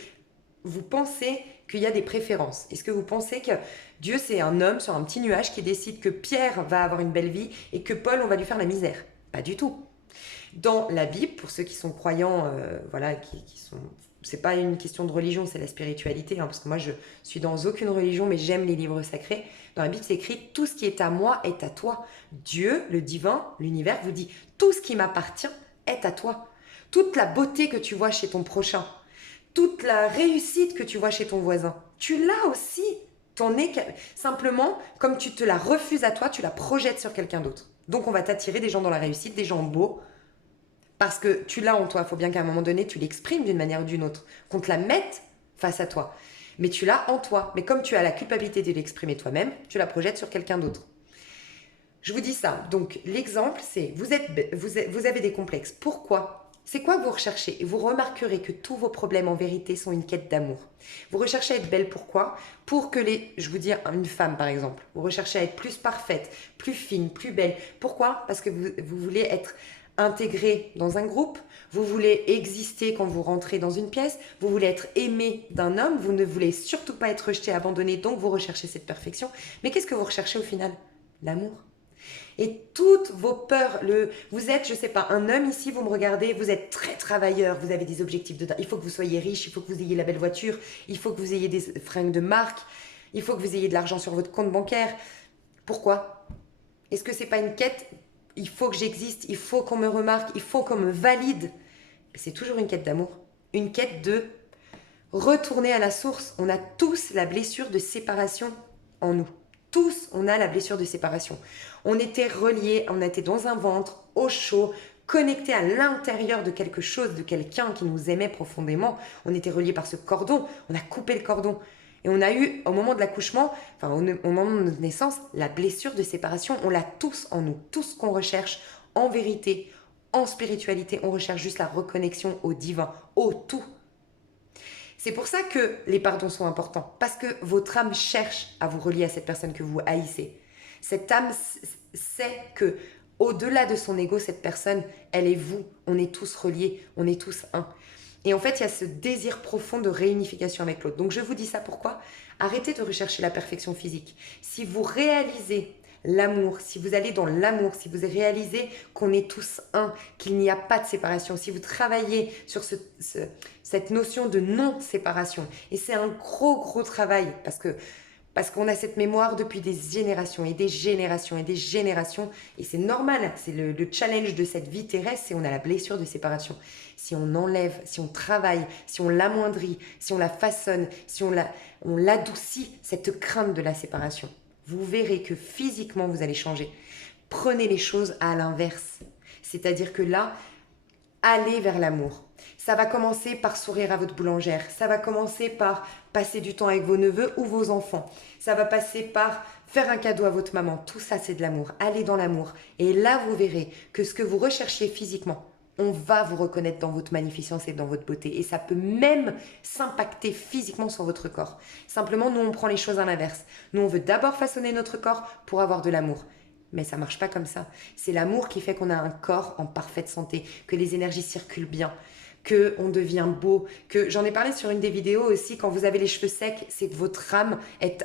vous pensez qu'il y a des préférences ? Est-ce que vous pensez que Dieu, c'est un homme sur un petit nuage qui décide que Pierre va avoir une belle vie et que Paul, on va lui faire la misère ? Pas du tout. Dans la Bible, pour ceux qui sont croyants, voilà, qui sont... C'est pas une question de religion, c'est la spiritualité, hein, parce que moi, je suis dans aucune religion, mais j'aime les livres sacrés. Dans la Bible, c'est écrit « Tout ce qui est à moi est à toi ». Dieu, le divin, l'univers, vous dit « Tout ce qui m'appartient est à toi ». Toute la beauté que tu vois chez ton prochain, toute la réussite que tu vois chez ton voisin, tu l'as aussi. Simplement, comme tu te la refuses à toi, tu la projettes sur quelqu'un d'autre. Donc, on va t'attirer des gens dans la réussite, des gens beaux, parce que tu l'as en toi. Il faut bien qu'à un moment donné, tu l'exprimes d'une manière ou d'une autre, qu'on te la mette face à toi. Mais tu l'as en toi. Mais comme tu as la culpabilité de l'exprimer toi-même, tu la projettes sur quelqu'un d'autre. Je vous dis ça. Donc, l'exemple, c'est vous avez des complexes. Pourquoi ? C'est quoi que vous recherchez ? Et vous remarquerez que tous vos problèmes, en vérité, sont une quête d'amour. Vous recherchez à être belle, pourquoi ? Pour que je vous dis, une femme, par exemple, vous recherchez à être plus parfaite, plus fine, plus belle. Pourquoi ? Parce que vous voulez être intégré dans un groupe, vous voulez exister quand vous rentrez dans une pièce, vous voulez être aimé d'un homme, vous ne voulez surtout pas être rejeté, abandonné, donc vous recherchez cette perfection. Mais qu'est-ce que vous recherchez au final ? L'amour. Et toutes vos peurs, vous êtes, je sais pas, un homme ici, vous me regardez, vous êtes très travailleur, vous avez des objectifs il faut que vous soyez riche, il faut que vous ayez la belle voiture, il faut que vous ayez des fringues de marque, il faut que vous ayez de l'argent sur votre compte bancaire. Pourquoi ? Est-ce que c'est pas une quête ? Il faut que j'existe, il faut qu'on me remarque, il faut qu'on me valide. C'est toujours une quête d'amour, une quête de retourner à la source. On a tous la blessure de séparation en nous. Tous, on a la blessure de séparation. On était reliés, on était dans un ventre, au chaud, connectés à l'intérieur de quelque chose, de quelqu'un qui nous aimait profondément. On était reliés par ce cordon, on a coupé le cordon. Et on a eu, au moment de l'accouchement, au moment de notre naissance, la blessure de séparation, on l'a tous en nous. Tout ce qu'on recherche en vérité, en spiritualité, on recherche juste la reconnexion au divin, au tout. C'est pour ça que les pardons sont importants, parce que votre âme cherche à vous relier à cette personne que vous haïssez. Cette âme sait que, au-delà de son ego, cette personne, elle est vous. On est tous reliés, on est tous un. Et en fait, il y a ce désir profond de réunification avec l'autre. Donc, je vous dis ça pourquoi ? Arrêtez de rechercher la perfection physique. Si vous réalisez l'amour, si vous allez dans l'amour, si vous réalisez qu'on est tous un, qu'il n'y a pas de séparation, si vous travaillez sur cette notion de non-séparation, et c'est un gros travail, parce qu'on a cette mémoire depuis des générations et des générations et des générations. Et c'est normal, c'est le challenge de cette vie terrestre, c'est on a la blessure de séparation. Si on enlève, si on travaille, si on l'amoindrit, si on la façonne, si on l'adoucit, cette crainte de la séparation, vous verrez que physiquement, vous allez changer. Prenez les choses à l'inverse. C'est-à-dire que là, allez vers l'amour. Ça va commencer par sourire à votre boulangère. Ça va commencer par passer du temps avec vos neveux ou vos enfants. Ça va passer par faire un cadeau à votre maman. Tout ça, c'est de l'amour. Allez dans l'amour. Et là, vous verrez que ce que vous recherchiez physiquement, on va vous reconnaître dans votre magnificence et dans votre beauté. Et ça peut même s'impacter physiquement sur votre corps. Simplement, nous, on prend les choses à l'inverse. Nous, on veut d'abord façonner notre corps pour avoir de l'amour. Mais ça marche pas comme ça. C'est l'amour qui fait qu'on a un corps en parfaite santé, que les énergies circulent bien, que on devient beau, que j'en ai parlé sur une des vidéos aussi, quand vous avez les cheveux secs, c'est que votre âme est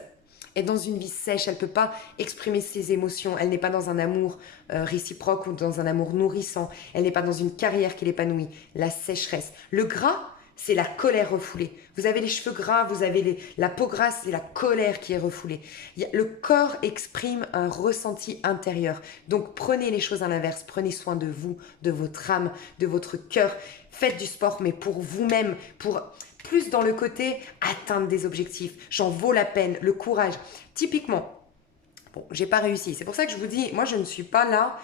dans une vie sèche, elle ne peut pas exprimer ses émotions, elle n'est pas dans un amour réciproque ou dans un amour nourrissant, elle n'est pas dans une carrière qui l'épanouit, la sécheresse. Le gras, c'est la colère refoulée. Vous avez les cheveux gras, vous avez la peau grasse, c'est la colère qui est refoulée. Le corps exprime un ressenti intérieur. Donc prenez les choses à l'inverse, prenez soin de vous, de votre âme, de votre cœur. Faites du sport, mais pour vous-même, pour plus dans le côté atteindre des objectifs. J'en vaux la peine, le courage. Typiquement, bon, j'ai pas réussi. C'est pour ça que je vous dis, moi je ne suis pas là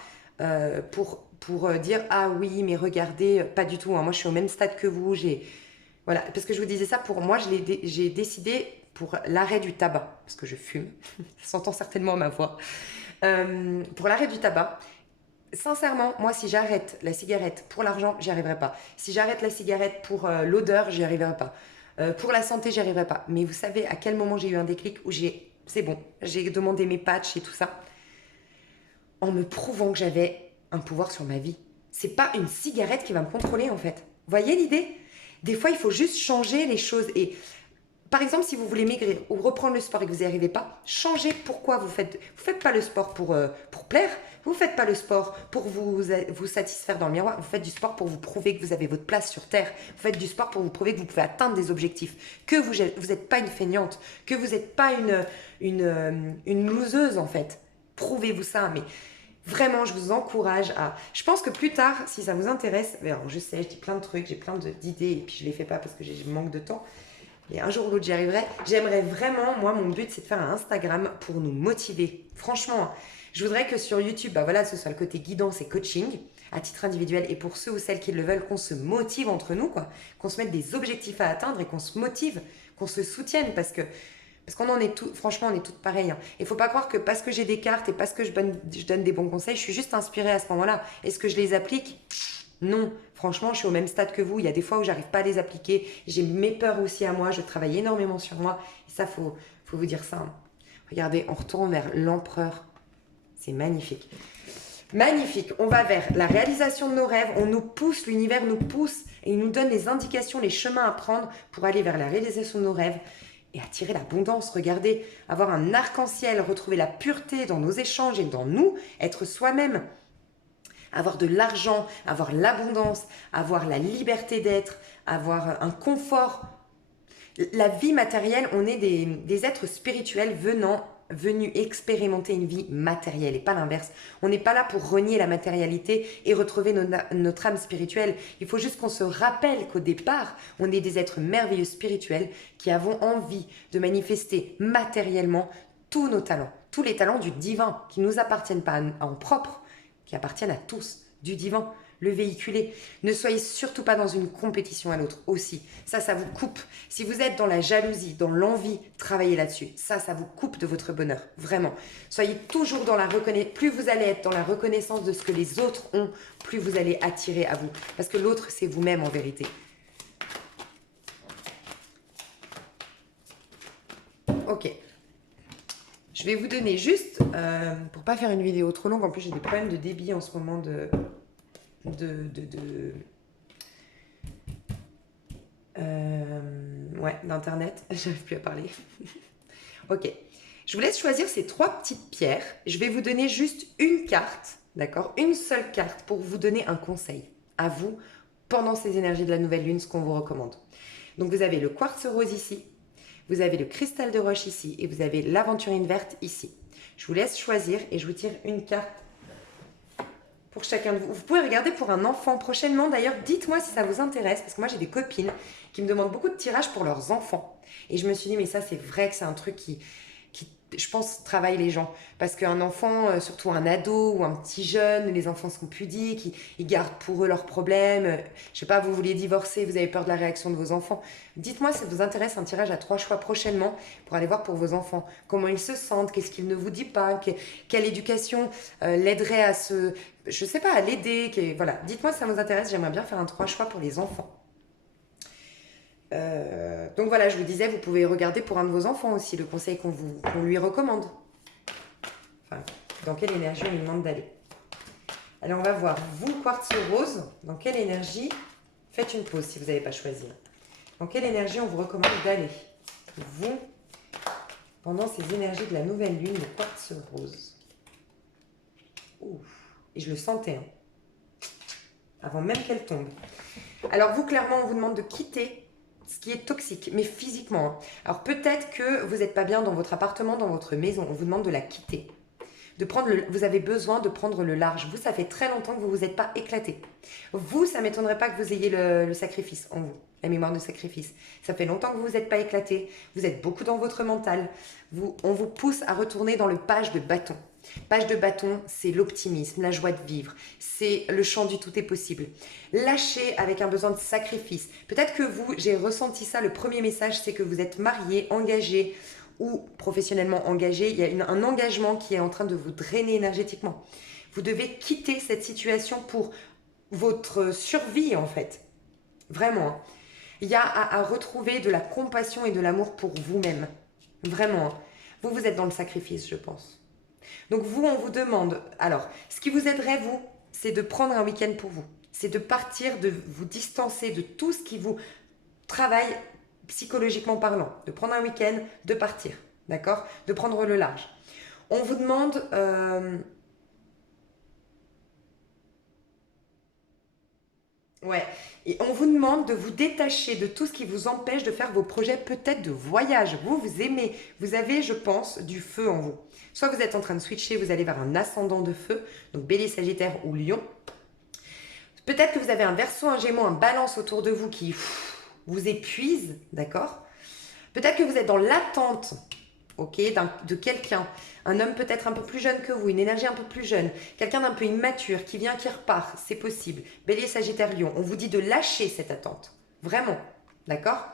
pour dire ah oui, mais regardez, pas du tout. Hein, moi je suis au même stade que vous. Voilà, parce que je vous disais ça, pour moi, j'ai décidé pour l'arrêt du tabac, parce que je fume, ça s'entend certainement à ma voix, pour l'arrêt du tabac, sincèrement, moi, si j'arrête la cigarette pour l'argent, j'y arriverai pas. Si j'arrête la cigarette pour l'odeur, j'y arriverai pas. Pour la santé, j'y arriverai pas. Mais vous savez à quel moment j'ai eu un déclic où c'est bon, j'ai demandé mes patchs et tout ça, en me prouvant que j'avais un pouvoir sur ma vie. C'est pas une cigarette qui va me contrôler, en fait. Vous voyez l'idée? Des fois, il faut juste changer les choses. Et par exemple, si vous voulez maigrir ou reprendre le sport et que vous n'y arrivez pas, changez pourquoi vous faites. Vous faites pas le sport pour plaire. Vous faites pas le sport pour vous satisfaire dans le miroir. Vous faites du sport pour vous prouver que vous avez votre place sur Terre. Vous faites du sport pour vous prouver que vous pouvez atteindre des objectifs. Que vous n'êtes pas une feignante. Que vous n'êtes pas une loseuse, en fait. Prouvez-vous ça. Mais vraiment, je vous encourage à... Je pense que plus tard, si ça vous intéresse, alors je sais, je dis plein de trucs, j'ai plein d'idées et puis je ne les fais pas parce que j'ai manque de temps. Et un jour ou l'autre, j'y arriverai. J'aimerais vraiment, moi, mon but, c'est de faire un Instagram pour nous motiver. Franchement, je voudrais que sur YouTube, bah voilà, ce soit le côté guidance et coaching à titre individuel. Et pour ceux ou celles qui le veulent, qu'on se motive entre nous, quoi. Qu'on se mette des objectifs à atteindre et qu'on se motive, qu'on se soutienne parce qu'on en est tout, franchement, on est toutes pareilles. Hein. Il ne faut pas croire que parce que j'ai des cartes et parce que je donne des bons conseils, je suis juste inspirée à ce moment-là. Est-ce que je les applique? Non. Franchement, je suis au même stade que vous. Il y a des fois où j'arrive pas à les appliquer. J'ai mes peurs aussi à moi. Je travaille énormément sur moi. Et ça, faut vous dire ça. Hein. Regardez, on retourne vers l'empereur. C'est magnifique. Magnifique. On va vers la réalisation de nos rêves. On nous pousse, l'univers nous pousse et il nous donne les indications, les chemins à prendre pour aller vers la réalisation de nos rêves. Et attirer l'abondance, regardez, avoir un arc-en-ciel, retrouver la pureté dans nos échanges et dans nous, être soi-même, avoir de l'argent, avoir l'abondance, avoir la liberté d'être, avoir un confort. La vie matérielle, on est des êtres spirituels venus expérimenter une vie matérielle et pas l'inverse. On n'est pas là pour renier la matérialité et retrouver notre âme spirituelle. Il faut juste qu'on se rappelle qu'au départ, on est des êtres merveilleux spirituels qui avons envie de manifester matériellement tous nos talents, tous les talents du divin qui ne nous appartiennent pas en propre, qui appartiennent à tous, du divin. Le véhiculer. Ne soyez surtout pas dans une compétition à l'autre aussi. Ça vous coupe. Si vous êtes dans la jalousie, dans l'envie, travaillez là-dessus. Ça vous coupe de votre bonheur. Vraiment. Soyez toujours dans la reconnaissance. Plus vous allez être dans la reconnaissance de ce que les autres ont, plus vous allez attirer à vous. Parce que l'autre, c'est vous-même en vérité. Ok. Je vais vous donner juste, pour pas faire une vidéo trop longue, en plus j'ai des problèmes de débit en ce moment d'internet, j'arrive plus à parler. Ok, Je vous laisse choisir ces 3 petites pierres. Je vais vous donner juste une carte, d'accord? Une seule carte pour vous donner un conseil à vous pendant ces énergies de la nouvelle lune, ce qu'on vous recommande. Donc vous avez le quartz rose ici, vous avez le cristal de roche ici et vous avez l'aventurine verte ici. Je vous laisse choisir et je vous tire une carte pour chacun de vous. Vous pouvez regarder pour un enfant prochainement. D'ailleurs, dites-moi si ça vous intéresse, parce que moi j'ai des copines qui me demandent beaucoup de tirages pour leurs enfants. Et je me suis dit, mais ça c'est vrai que c'est un truc qui je pense, travaille les gens. Parce qu'un enfant, surtout un ado ou un petit jeune, les enfants sont pudiques, ils gardent pour eux leurs problèmes. Je sais pas, vous voulez divorcer, vous avez peur de la réaction de vos enfants. Dites-moi si ça vous intéresse un tirage à 3 choix prochainement pour aller voir pour vos enfants. Comment ils se sentent, qu'est-ce qu'ils ne vous disent pas, quelle éducation l'aiderait à se... Je sais pas, à l'aider. Voilà, dites-moi si ça vous intéresse, j'aimerais bien faire un 3 choix pour les enfants. Donc voilà, je vous disais, vous pouvez regarder pour un de vos enfants aussi le conseil qu'on lui recommande. Enfin, dans quelle énergie on lui demande d'aller. Alors on va voir, vous, quartz rose, dans quelle énergie, faites une pause si vous n'avez pas choisi. Dans quelle énergie on vous recommande d'aller, vous, pendant ces énergies de la nouvelle lune, le quartz rose. Ouf, et je le sentais, hein, avant même qu'elle tombe. Alors vous, clairement, on vous demande de quitter ce qui est toxique, mais physiquement. Hein. Alors peut-être que vous n'êtes pas bien dans votre appartement, dans votre maison, on vous demande de la quitter. Vous avez besoin de prendre le large. Vous, ça fait très longtemps que vous ne vous êtes pas éclaté. Vous, ça ne m'étonnerait pas que vous ayez le sacrifice en vous, la mémoire de sacrifice. Ça fait longtemps que vous ne vous êtes pas éclaté. Vous êtes beaucoup dans votre mental. On vous pousse à retourner dans le page de bâton. Page de bâton, c'est l'optimisme, la joie de vivre, c'est le chant du tout est possible. Lâchez avec un besoin de sacrifice. Peut-être que vous, j'ai ressenti ça, le premier message, c'est que vous êtes marié, engagé ou professionnellement engagé. Il y a un engagement qui est en train de vous drainer énergétiquement. Vous devez quitter cette situation pour votre survie en fait. Vraiment. Hein. Il y a à retrouver de la compassion et de l'amour pour vous-même. Vraiment. Hein. Vous êtes dans le sacrifice, je pense. Donc vous, on vous demande, alors, ce qui vous aiderait, vous, c'est de prendre un week-end pour vous. C'est de partir, de vous distancer de tout ce qui vous travaille psychologiquement parlant. De prendre un week-end, de partir, d'accord? De prendre le large. On vous demande... Ouais, et on vous demande de vous détacher de tout ce qui vous empêche de faire vos projets peut-être de voyage. Vous aimez, vous avez, je pense, du feu en vous. Soit vous êtes en train de switcher, vous allez vers un ascendant de feu, donc Bélier, Sagittaire ou Lion. Peut-être que vous avez un Verseau, un Gémeaux, un Balance autour de vous qui vous épuise, d'accord? Peut-être que vous êtes dans l'attente, ok, de quelqu'un, un homme peut-être un peu plus jeune que vous, une énergie un peu plus jeune, quelqu'un d'un peu immature qui vient, qui repart, c'est possible. Bélier, Sagittaire, Lion, on vous dit de lâcher cette attente, vraiment, d'accord?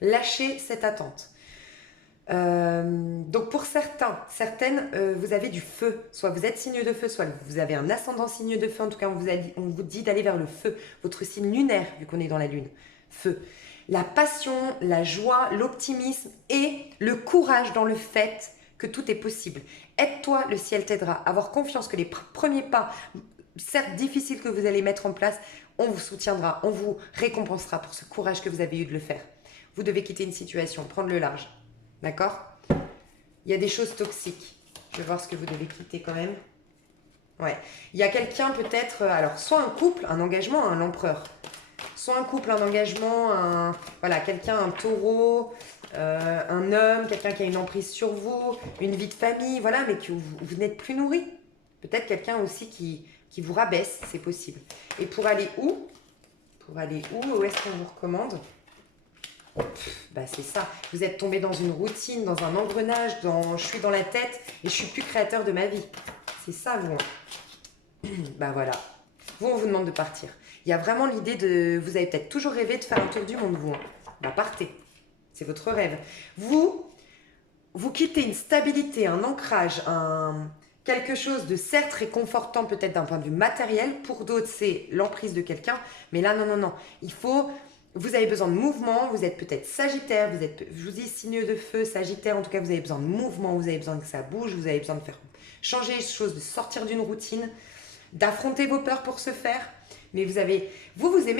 Lâchez cette attente. Donc pour certaines, vous avez du feu, soit vous êtes signe de feu, soit vous avez un ascendant signe de feu, en tout cas on vous dit d'aller vers le feu, votre signe lunaire, vu qu'on est dans la lune, feu. La passion, la joie, l'optimisme et le courage dans le fait que tout est possible. Aide-toi, le ciel t'aidera. Avoir confiance que les premiers pas, certes difficiles que vous allez mettre en place, on vous soutiendra, on vous récompensera pour ce courage que vous avez eu de le faire. Vous devez quitter une situation, prendre le large. D'accord? Il y a des choses toxiques. Je vais voir ce que vous devez quitter quand même. Ouais. Il y a quelqu'un peut-être, alors soit un couple, un engagement, l'empereur. Soit un couple, un engagement, voilà, quelqu'un, un taureau, un homme, quelqu'un qui a une emprise sur vous, une vie de famille, voilà, mais que vous n'êtes plus nourri. Peut-être quelqu'un aussi qui vous rabaisse, c'est possible. Et pour aller où? Où est-ce qu'on vous recommande? Bah c'est ça, vous êtes tombé dans une routine, dans un engrenage, je suis dans la tête et je suis plus créateur de ma vie. C'est ça, vous. Bah voilà. Vous, on vous demande de partir. Il y a vraiment l'idée de... Vous avez peut-être toujours rêvé de faire un tour du monde, vous. Bah partez. C'est votre rêve. Vous quittez une stabilité, un ancrage, quelque chose de certes réconfortant peut-être d'un point de vue matériel. Pour d'autres, c'est l'emprise de quelqu'un. Mais là, non. Il faut... Vous avez besoin de mouvement, vous êtes peut-être Sagittaire, je vous dis signe de feu, Sagittaire, en tout cas vous avez besoin de mouvement, vous avez besoin que ça bouge, vous avez besoin de faire changer les choses, de sortir d'une routine, d'affronter vos peurs pour ce faire. Mais vous aimez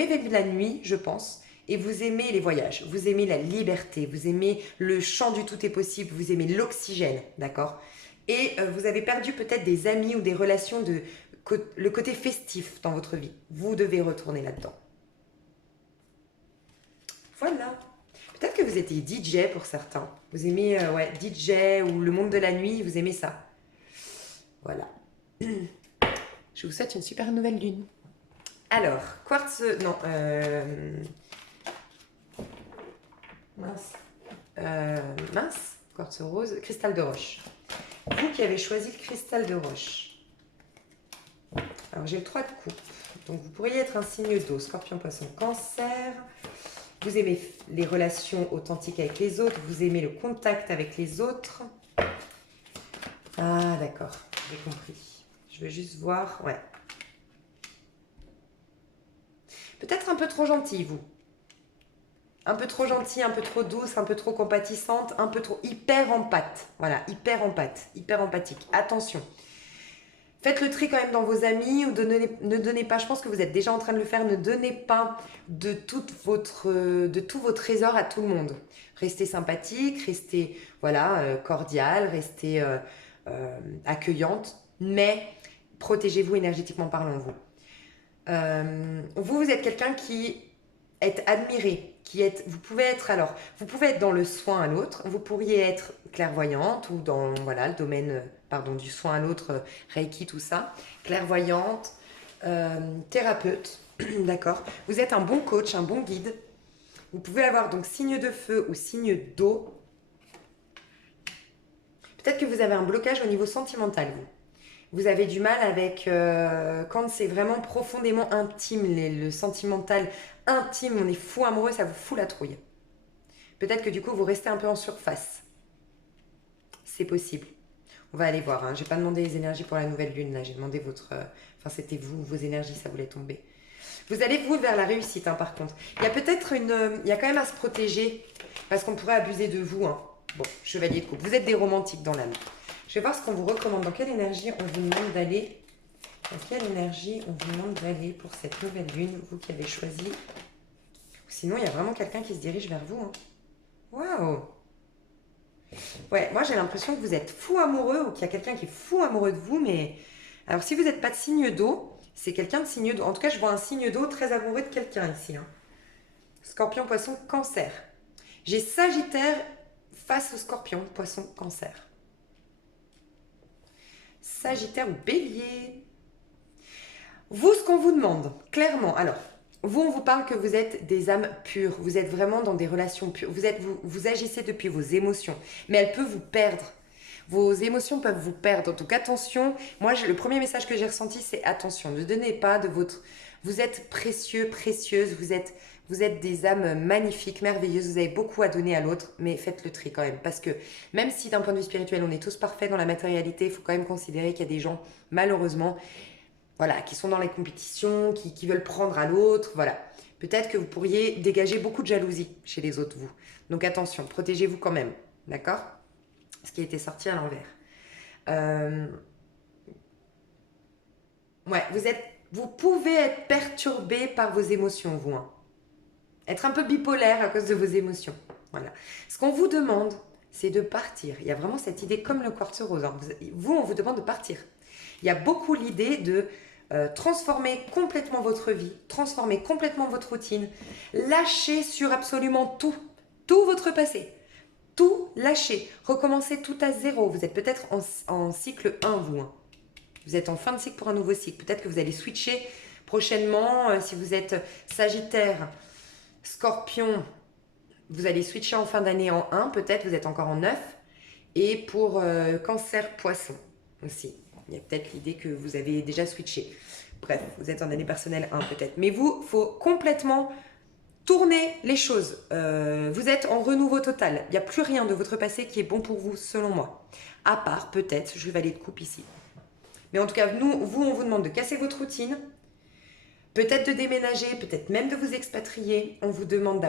vivre la nuit, je pense, Et vous aimez les voyages, vous aimez la liberté, vous aimez le chant du tout est possible, vous aimez l'oxygène, d'accord? Et vous avez perdu peut-être des amis ou des relations le côté festif dans votre vie. Vous devez retourner là-dedans. Voilà. Peut-être que vous étiez DJ pour certains. Vous aimez ouais, DJ ou le monde de la nuit, vous aimez ça. Voilà. Je vous souhaite une super nouvelle lune. Alors, quartz... Non, mince. Mince, quartz rose, cristal de roche. Vous qui avez choisi le cristal de roche. Alors, j'ai le 3 de coupe. Donc, vous pourriez être un signe d'eau. Scorpion, poisson, cancer. Vous aimez les relations authentiques avec les autres. Vous aimez le contact avec les autres. Ah, d'accord. J'ai compris. Je veux juste voir. Ouais. Peut-être un peu trop gentil, vous. Un peu trop gentille, un peu trop douce, un peu trop compatissante, un peu trop hyper empathe. Voilà, hyper empathe, hyper empathique. Attention. Faites le tri quand même dans vos amis ou ne donnez pas, je pense que vous êtes déjà en train de le faire, ne donnez pas de tous vos trésors à tout le monde. Restez sympathique, restez voilà, cordial, restez accueillante, mais protégez-vous énergétiquement parlant, vous. Vous êtes quelqu'un qui est admiré, vous pouvez être dans le soin à l'autre, vous pourriez être clairvoyante ou dans voilà, le domaine du soin à l'autre, Reiki, tout ça, clairvoyante, thérapeute, d'accord. Vous êtes un bon coach, un bon guide. Vous pouvez avoir donc signe de feu ou signe d'eau. Peut-être que vous avez un blocage au niveau sentimental, vous avez du mal avec quand c'est vraiment profondément intime, le sentimental intime, on est fou amoureux, ça vous fout la trouille. Peut-être que du coup vous restez un peu en surface. C'est possible. On va aller voir, hein. Je n'ai pas demandé les énergies pour la nouvelle lune, là j'ai demandé c'était vous, vos énergies, ça voulait tomber. Vous allez vous vers la réussite, hein, par contre. Il y a peut-être il y a quand même à se protéger, parce qu'on pourrait abuser de vous, hein. Bon, chevalier de coupe, vous êtes des romantiques dans l'âme. Je vais voir ce qu'on vous recommande. Dans quelle énergie on vous demande d'aller? Dans quelle énergie on vous demande d'aller pour cette nouvelle lune, vous qui avez choisi? Sinon, il y a vraiment quelqu'un qui se dirige vers vous. Hein. Waouh! Ouais, moi j'ai l'impression que vous êtes fou amoureux ou qu'il y a quelqu'un qui est fou amoureux de vous, mais... Alors, si vous n'êtes pas de signe d'eau, c'est quelqu'un de signe d'eau. En tout cas, je vois un signe d'eau très amoureux de quelqu'un ici. Hein. Scorpion, poisson, cancer. J'ai Sagittaire face au scorpion, poisson, cancer. Sagittaire ou bélier. Vous, ce qu'on vous demande, clairement, alors, vous, on vous parle que vous êtes des âmes pures, vous êtes vraiment dans des relations pures, vous agissez depuis vos émotions, mais elles peuvent vous perdre. Vos émotions peuvent vous perdre, donc attention, moi, le premier message que j'ai ressenti, c'est attention, ne donnez pas de votre... Vous êtes précieux, précieuse, vous êtes des âmes magnifiques, merveilleuses, vous avez beaucoup à donner à l'autre, mais faites le tri quand même. Parce que même si d'un point de vue spirituel, on est tous parfaits dans la matérialité, il faut quand même considérer qu'il y a des gens, malheureusement, voilà, qui sont dans les compétitions, qui veulent prendre à l'autre, voilà. Peut-être que vous pourriez dégager beaucoup de jalousie chez les autres, vous. Donc attention, protégez-vous quand même, d'accord? Ce qui a été sorti à l'envers. Ouais, vous pouvez être perturbé par vos émotions, vous, hein. Être un peu bipolaire à cause de vos émotions. Voilà. Ce qu'on vous demande, c'est de partir. Il y a vraiment cette idée comme le quartz rose. Hein. Vous, on vous demande de partir. Il y a beaucoup l'idée de transformer complètement votre vie, transformer complètement votre routine, lâcher sur absolument tout votre passé. Tout lâcher, recommencer tout à zéro. Vous êtes peut-être en cycle 1, vous. Hein. Vous êtes en fin de cycle pour un nouveau cycle. Peut-être que vous allez switcher prochainement si vous êtes Sagittaire, Scorpion, vous allez switcher en fin d'année en 1, peut-être vous êtes encore en 9. Et pour Cancer, Poisson aussi. Il y a peut-être l'idée que vous avez déjà switché. Bref, vous êtes en année personnelle 1 peut-être. Mais vous, il faut complètement tourner les choses. Vous êtes en renouveau total. Il n'y a plus rien de votre passé qui est bon pour vous, selon moi. À part, peut-être, chevalier de coupe ici. Mais en tout cas, vous, on vous demande de casser votre routine. Peut-être de déménager, peut-être même de vous expatrier. On vous demande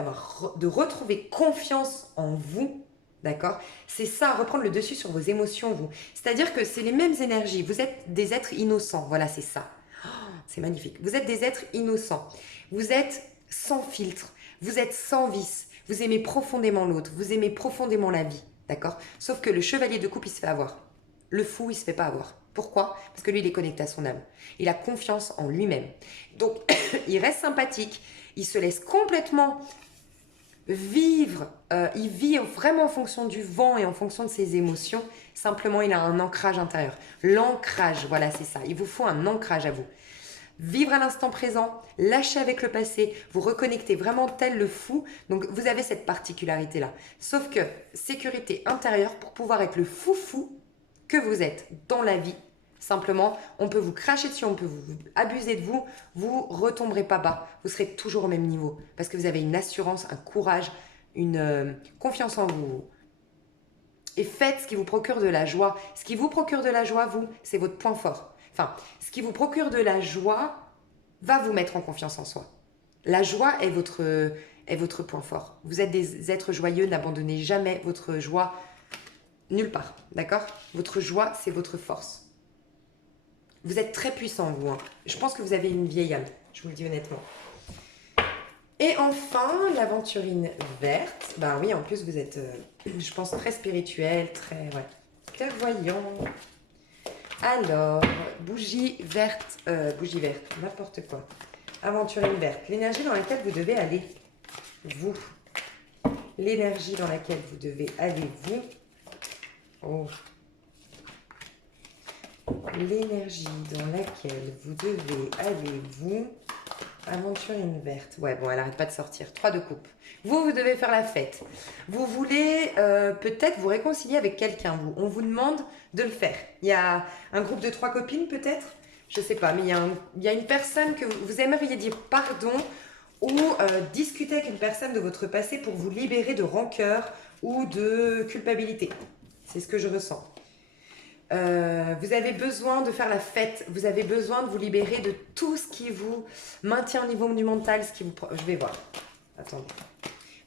de retrouver confiance en vous, d'accord? C'est ça, reprendre le dessus sur vos émotions, vous. C'est-à-dire que c'est les mêmes énergies. Vous êtes des êtres innocents, voilà, c'est ça. Oh, c'est magnifique. Vous êtes des êtres innocents. Vous êtes sans filtre. Vous êtes sans vice. Vous aimez profondément l'autre. Vous aimez profondément la vie. D'accord? Sauf que le chevalier de coupe, il se fait avoir. Le fou, il se fait pas avoir. Pourquoi? Parce que lui, il est connecté à son âme. Il a confiance en lui-même. Donc, il reste sympathique. Il se laisse complètement vivre. Il vit vraiment en fonction du vent et en fonction de ses émotions. Simplement, il a un ancrage intérieur. L'ancrage, voilà, c'est ça. Il vous faut un ancrage à vous. Vivre à l'instant présent, lâcher avec le passé, vous reconnecter vraiment tel le fou. Donc, vous avez cette particularité-là. Sauf que, sécurité intérieure pour pouvoir être le fou que vous êtes dans la vie. Simplement, on peut vous cracher dessus, on peut vous abuser de vous, vous retomberez pas bas. Vous serez toujours au même niveau parce que vous avez une assurance, un courage, une confiance en vous. Et faites ce qui vous procure de la joie. Ce qui vous procure de la joie, vous, c'est votre point fort. Enfin, ce qui vous procure de la joie va vous mettre en confiance en soi. La joie est votre point fort. Vous êtes des êtres joyeux, n'abandonnez jamais votre joie nulle part, d'accord? Votre joie, c'est votre force. Vous êtes très puissant, vous. Hein. Je pense que vous avez une vieille âme, je vous le dis honnêtement. Et enfin, l'aventurine verte. Ben oui, en plus, vous êtes, je pense, très spirituel, très clairvoyant. Alors, bougie verte, n'importe quoi. Aventurine verte, l'énergie dans laquelle vous devez aller, vous. L'énergie dans laquelle vous devez aller, vous. Oh. L'énergie dans laquelle vous devez aller, vous. Aventurine verte. Ouais, bon, elle n'arrête pas de sortir. 3 de coupe. Vous devez faire la fête. Vous voulez peut-être vous réconcilier avec quelqu'un, vous. On vous demande de le faire. Il y a un groupe de 3 copines, peut-être? Je sais pas, mais il y a une personne que vous aimeriez dire pardon ou discuter avec une personne de votre passé pour vous libérer de rancœur ou de culpabilité. C'est ce que je ressens. Vous avez besoin de faire la fête, vous avez besoin de vous libérer de tout ce qui vous maintient au niveau du mental, ce qui vous... Je vais voir. Attendez.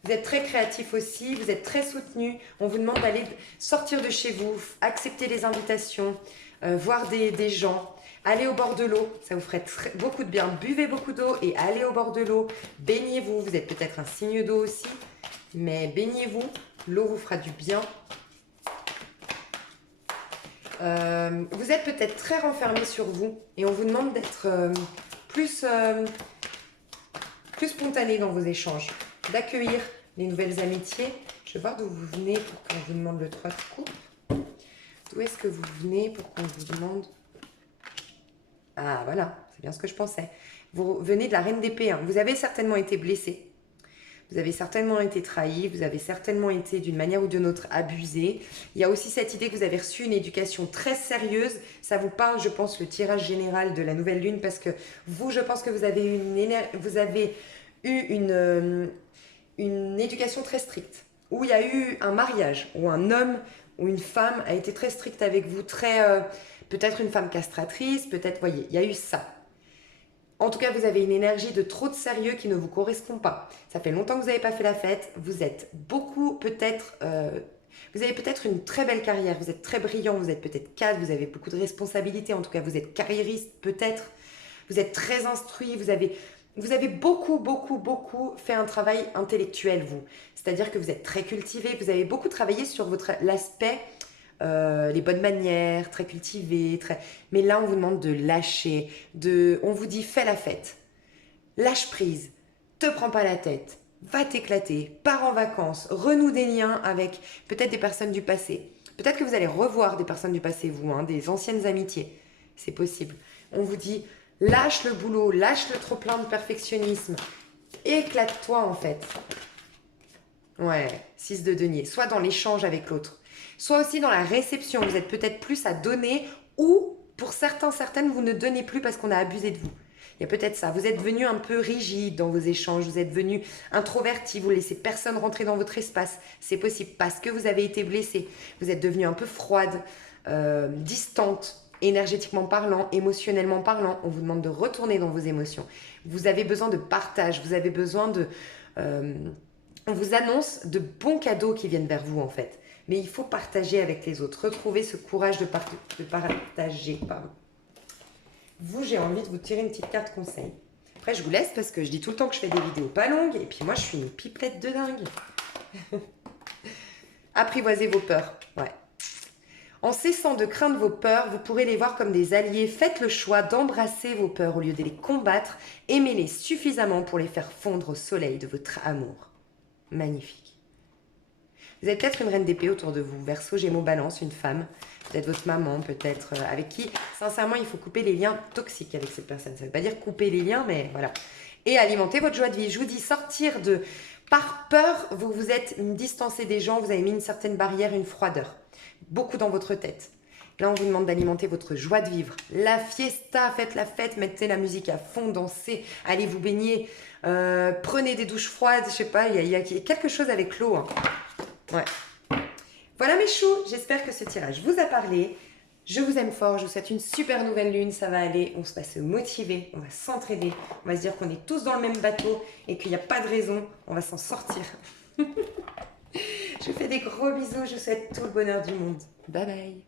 Vous êtes très créatif aussi, vous êtes très soutenu. On vous demande d'aller sortir de chez vous, accepter les invitations, voir des gens, aller au bord de l'eau. Ça vous ferait beaucoup de bien. Buvez beaucoup d'eau et allez au bord de l'eau. Baignez-vous. Vous êtes peut-être un signe d'eau aussi, mais baignez-vous. L'eau vous fera du bien. Vous êtes peut-être très renfermé sur vous et on vous demande d'être plus spontané dans vos échanges, d'accueillir les nouvelles amitiés. Je vais voir d'où vous venez pour qu'on vous demande le 3 de coupe. D'où est-ce que vous venez pour qu'on vous demande... Ah voilà, c'est bien ce que je pensais. Vous venez de la reine d'épée. Hein. Vous avez certainement été blessé. Vous avez certainement été trahi, vous avez certainement été d'une manière ou d'une autre abusé. Il y a aussi cette idée que vous avez reçu une éducation très sérieuse. Ça vous parle, je pense, le tirage général de la nouvelle lune parce que vous, je pense que vous avez eu une éducation très stricte. Où il y a eu un mariage, où un homme ou une femme a été très strict avec vous, peut-être une femme castratrice, peut-être, voyez, il y a eu ça. En tout cas, vous avez une énergie de trop de sérieux qui ne vous correspond pas. Ça fait longtemps que vous n'avez pas fait la fête. Vous êtes beaucoup peut-être... vous avez peut-être une très belle carrière. Vous êtes très brillant. Vous êtes peut-être cadre. Vous avez beaucoup de responsabilités. En tout cas, vous êtes carriériste peut-être. Vous êtes très instruit. Vous avez beaucoup fait un travail intellectuel, vous. C'est-à-dire que vous êtes très cultivé. Vous avez beaucoup travaillé sur l'aspect... les bonnes manières, très cultivées, mais là on vous demande de lâcher, on vous dit fais la fête, lâche prise, te prends pas la tête, va t'éclater, pars en vacances, renoue des liens avec peut-être des personnes du passé, peut-être que vous allez revoir des personnes du passé, vous, hein, des anciennes amitiés, c'est possible. On vous dit lâche le boulot, lâche le trop plein de perfectionnisme, éclate-toi en fait. Ouais, 6 de denier, soit dans l'échange avec l'autre, soit aussi dans la réception. Vous êtes peut-être plus à donner ou pour certaines, vous ne donnez plus parce qu'on a abusé de vous. Il y a peut-être ça. Vous êtes devenu un peu rigide dans vos échanges. Vous êtes devenu introverti. Vous laissez personne rentrer dans votre espace. C'est possible parce que vous avez été blessé. Vous êtes devenu un peu froide, distante, énergétiquement parlant, émotionnellement parlant. On vous demande de retourner dans vos émotions. Vous avez besoin de partage. Vous avez besoin de... on vous annonce de bons cadeaux qui viennent vers vous en fait. Mais il faut partager avec les autres, retrouver ce courage de partager. Pardon. Vous, j'ai envie de vous tirer une petite carte conseil. Après, je vous laisse parce que je dis tout le temps que je fais des vidéos pas longues. Et puis moi, je suis une pipelette de dingue. Apprivoisez vos peurs. Ouais. En cessant de craindre vos peurs, vous pourrez les voir comme des alliés. Faites le choix d'embrasser vos peurs au lieu de les combattre. Aimez-les suffisamment pour les faire fondre au soleil de votre amour. Magnifique. Vous avez peut-être une reine d'épée autour de vous, Verseau, Gémeaux, Balance, une femme, peut-être votre maman, peut-être avec qui, sincèrement, il faut couper les liens toxiques avec cette personne. Ça ne veut pas dire couper les liens, mais voilà. Et alimenter votre joie de vie. Je vous dis, sortir de... Par peur, vous vous êtes distancé des gens, vous avez mis une certaine barrière, une froideur. Beaucoup dans votre tête. Là, on vous demande d'alimenter votre joie de vivre. La fiesta, faites la fête, mettez la musique à fond, dansez, allez vous baigner, prenez des douches froides, je sais pas, il y a quelque chose avec l'eau. Hein. Ouais. Voilà mes choux, j'espère que ce tirage vous a parlé. Je vous aime fort, je vous souhaite une super nouvelle lune, ça va aller, on va se motiver, on va s'entraider, on va se dire qu'on est tous dans le même bateau et qu'il n'y a pas de raison, on va s'en sortir. Je vous fais des gros bisous, je vous souhaite tout le bonheur du monde. Bye bye.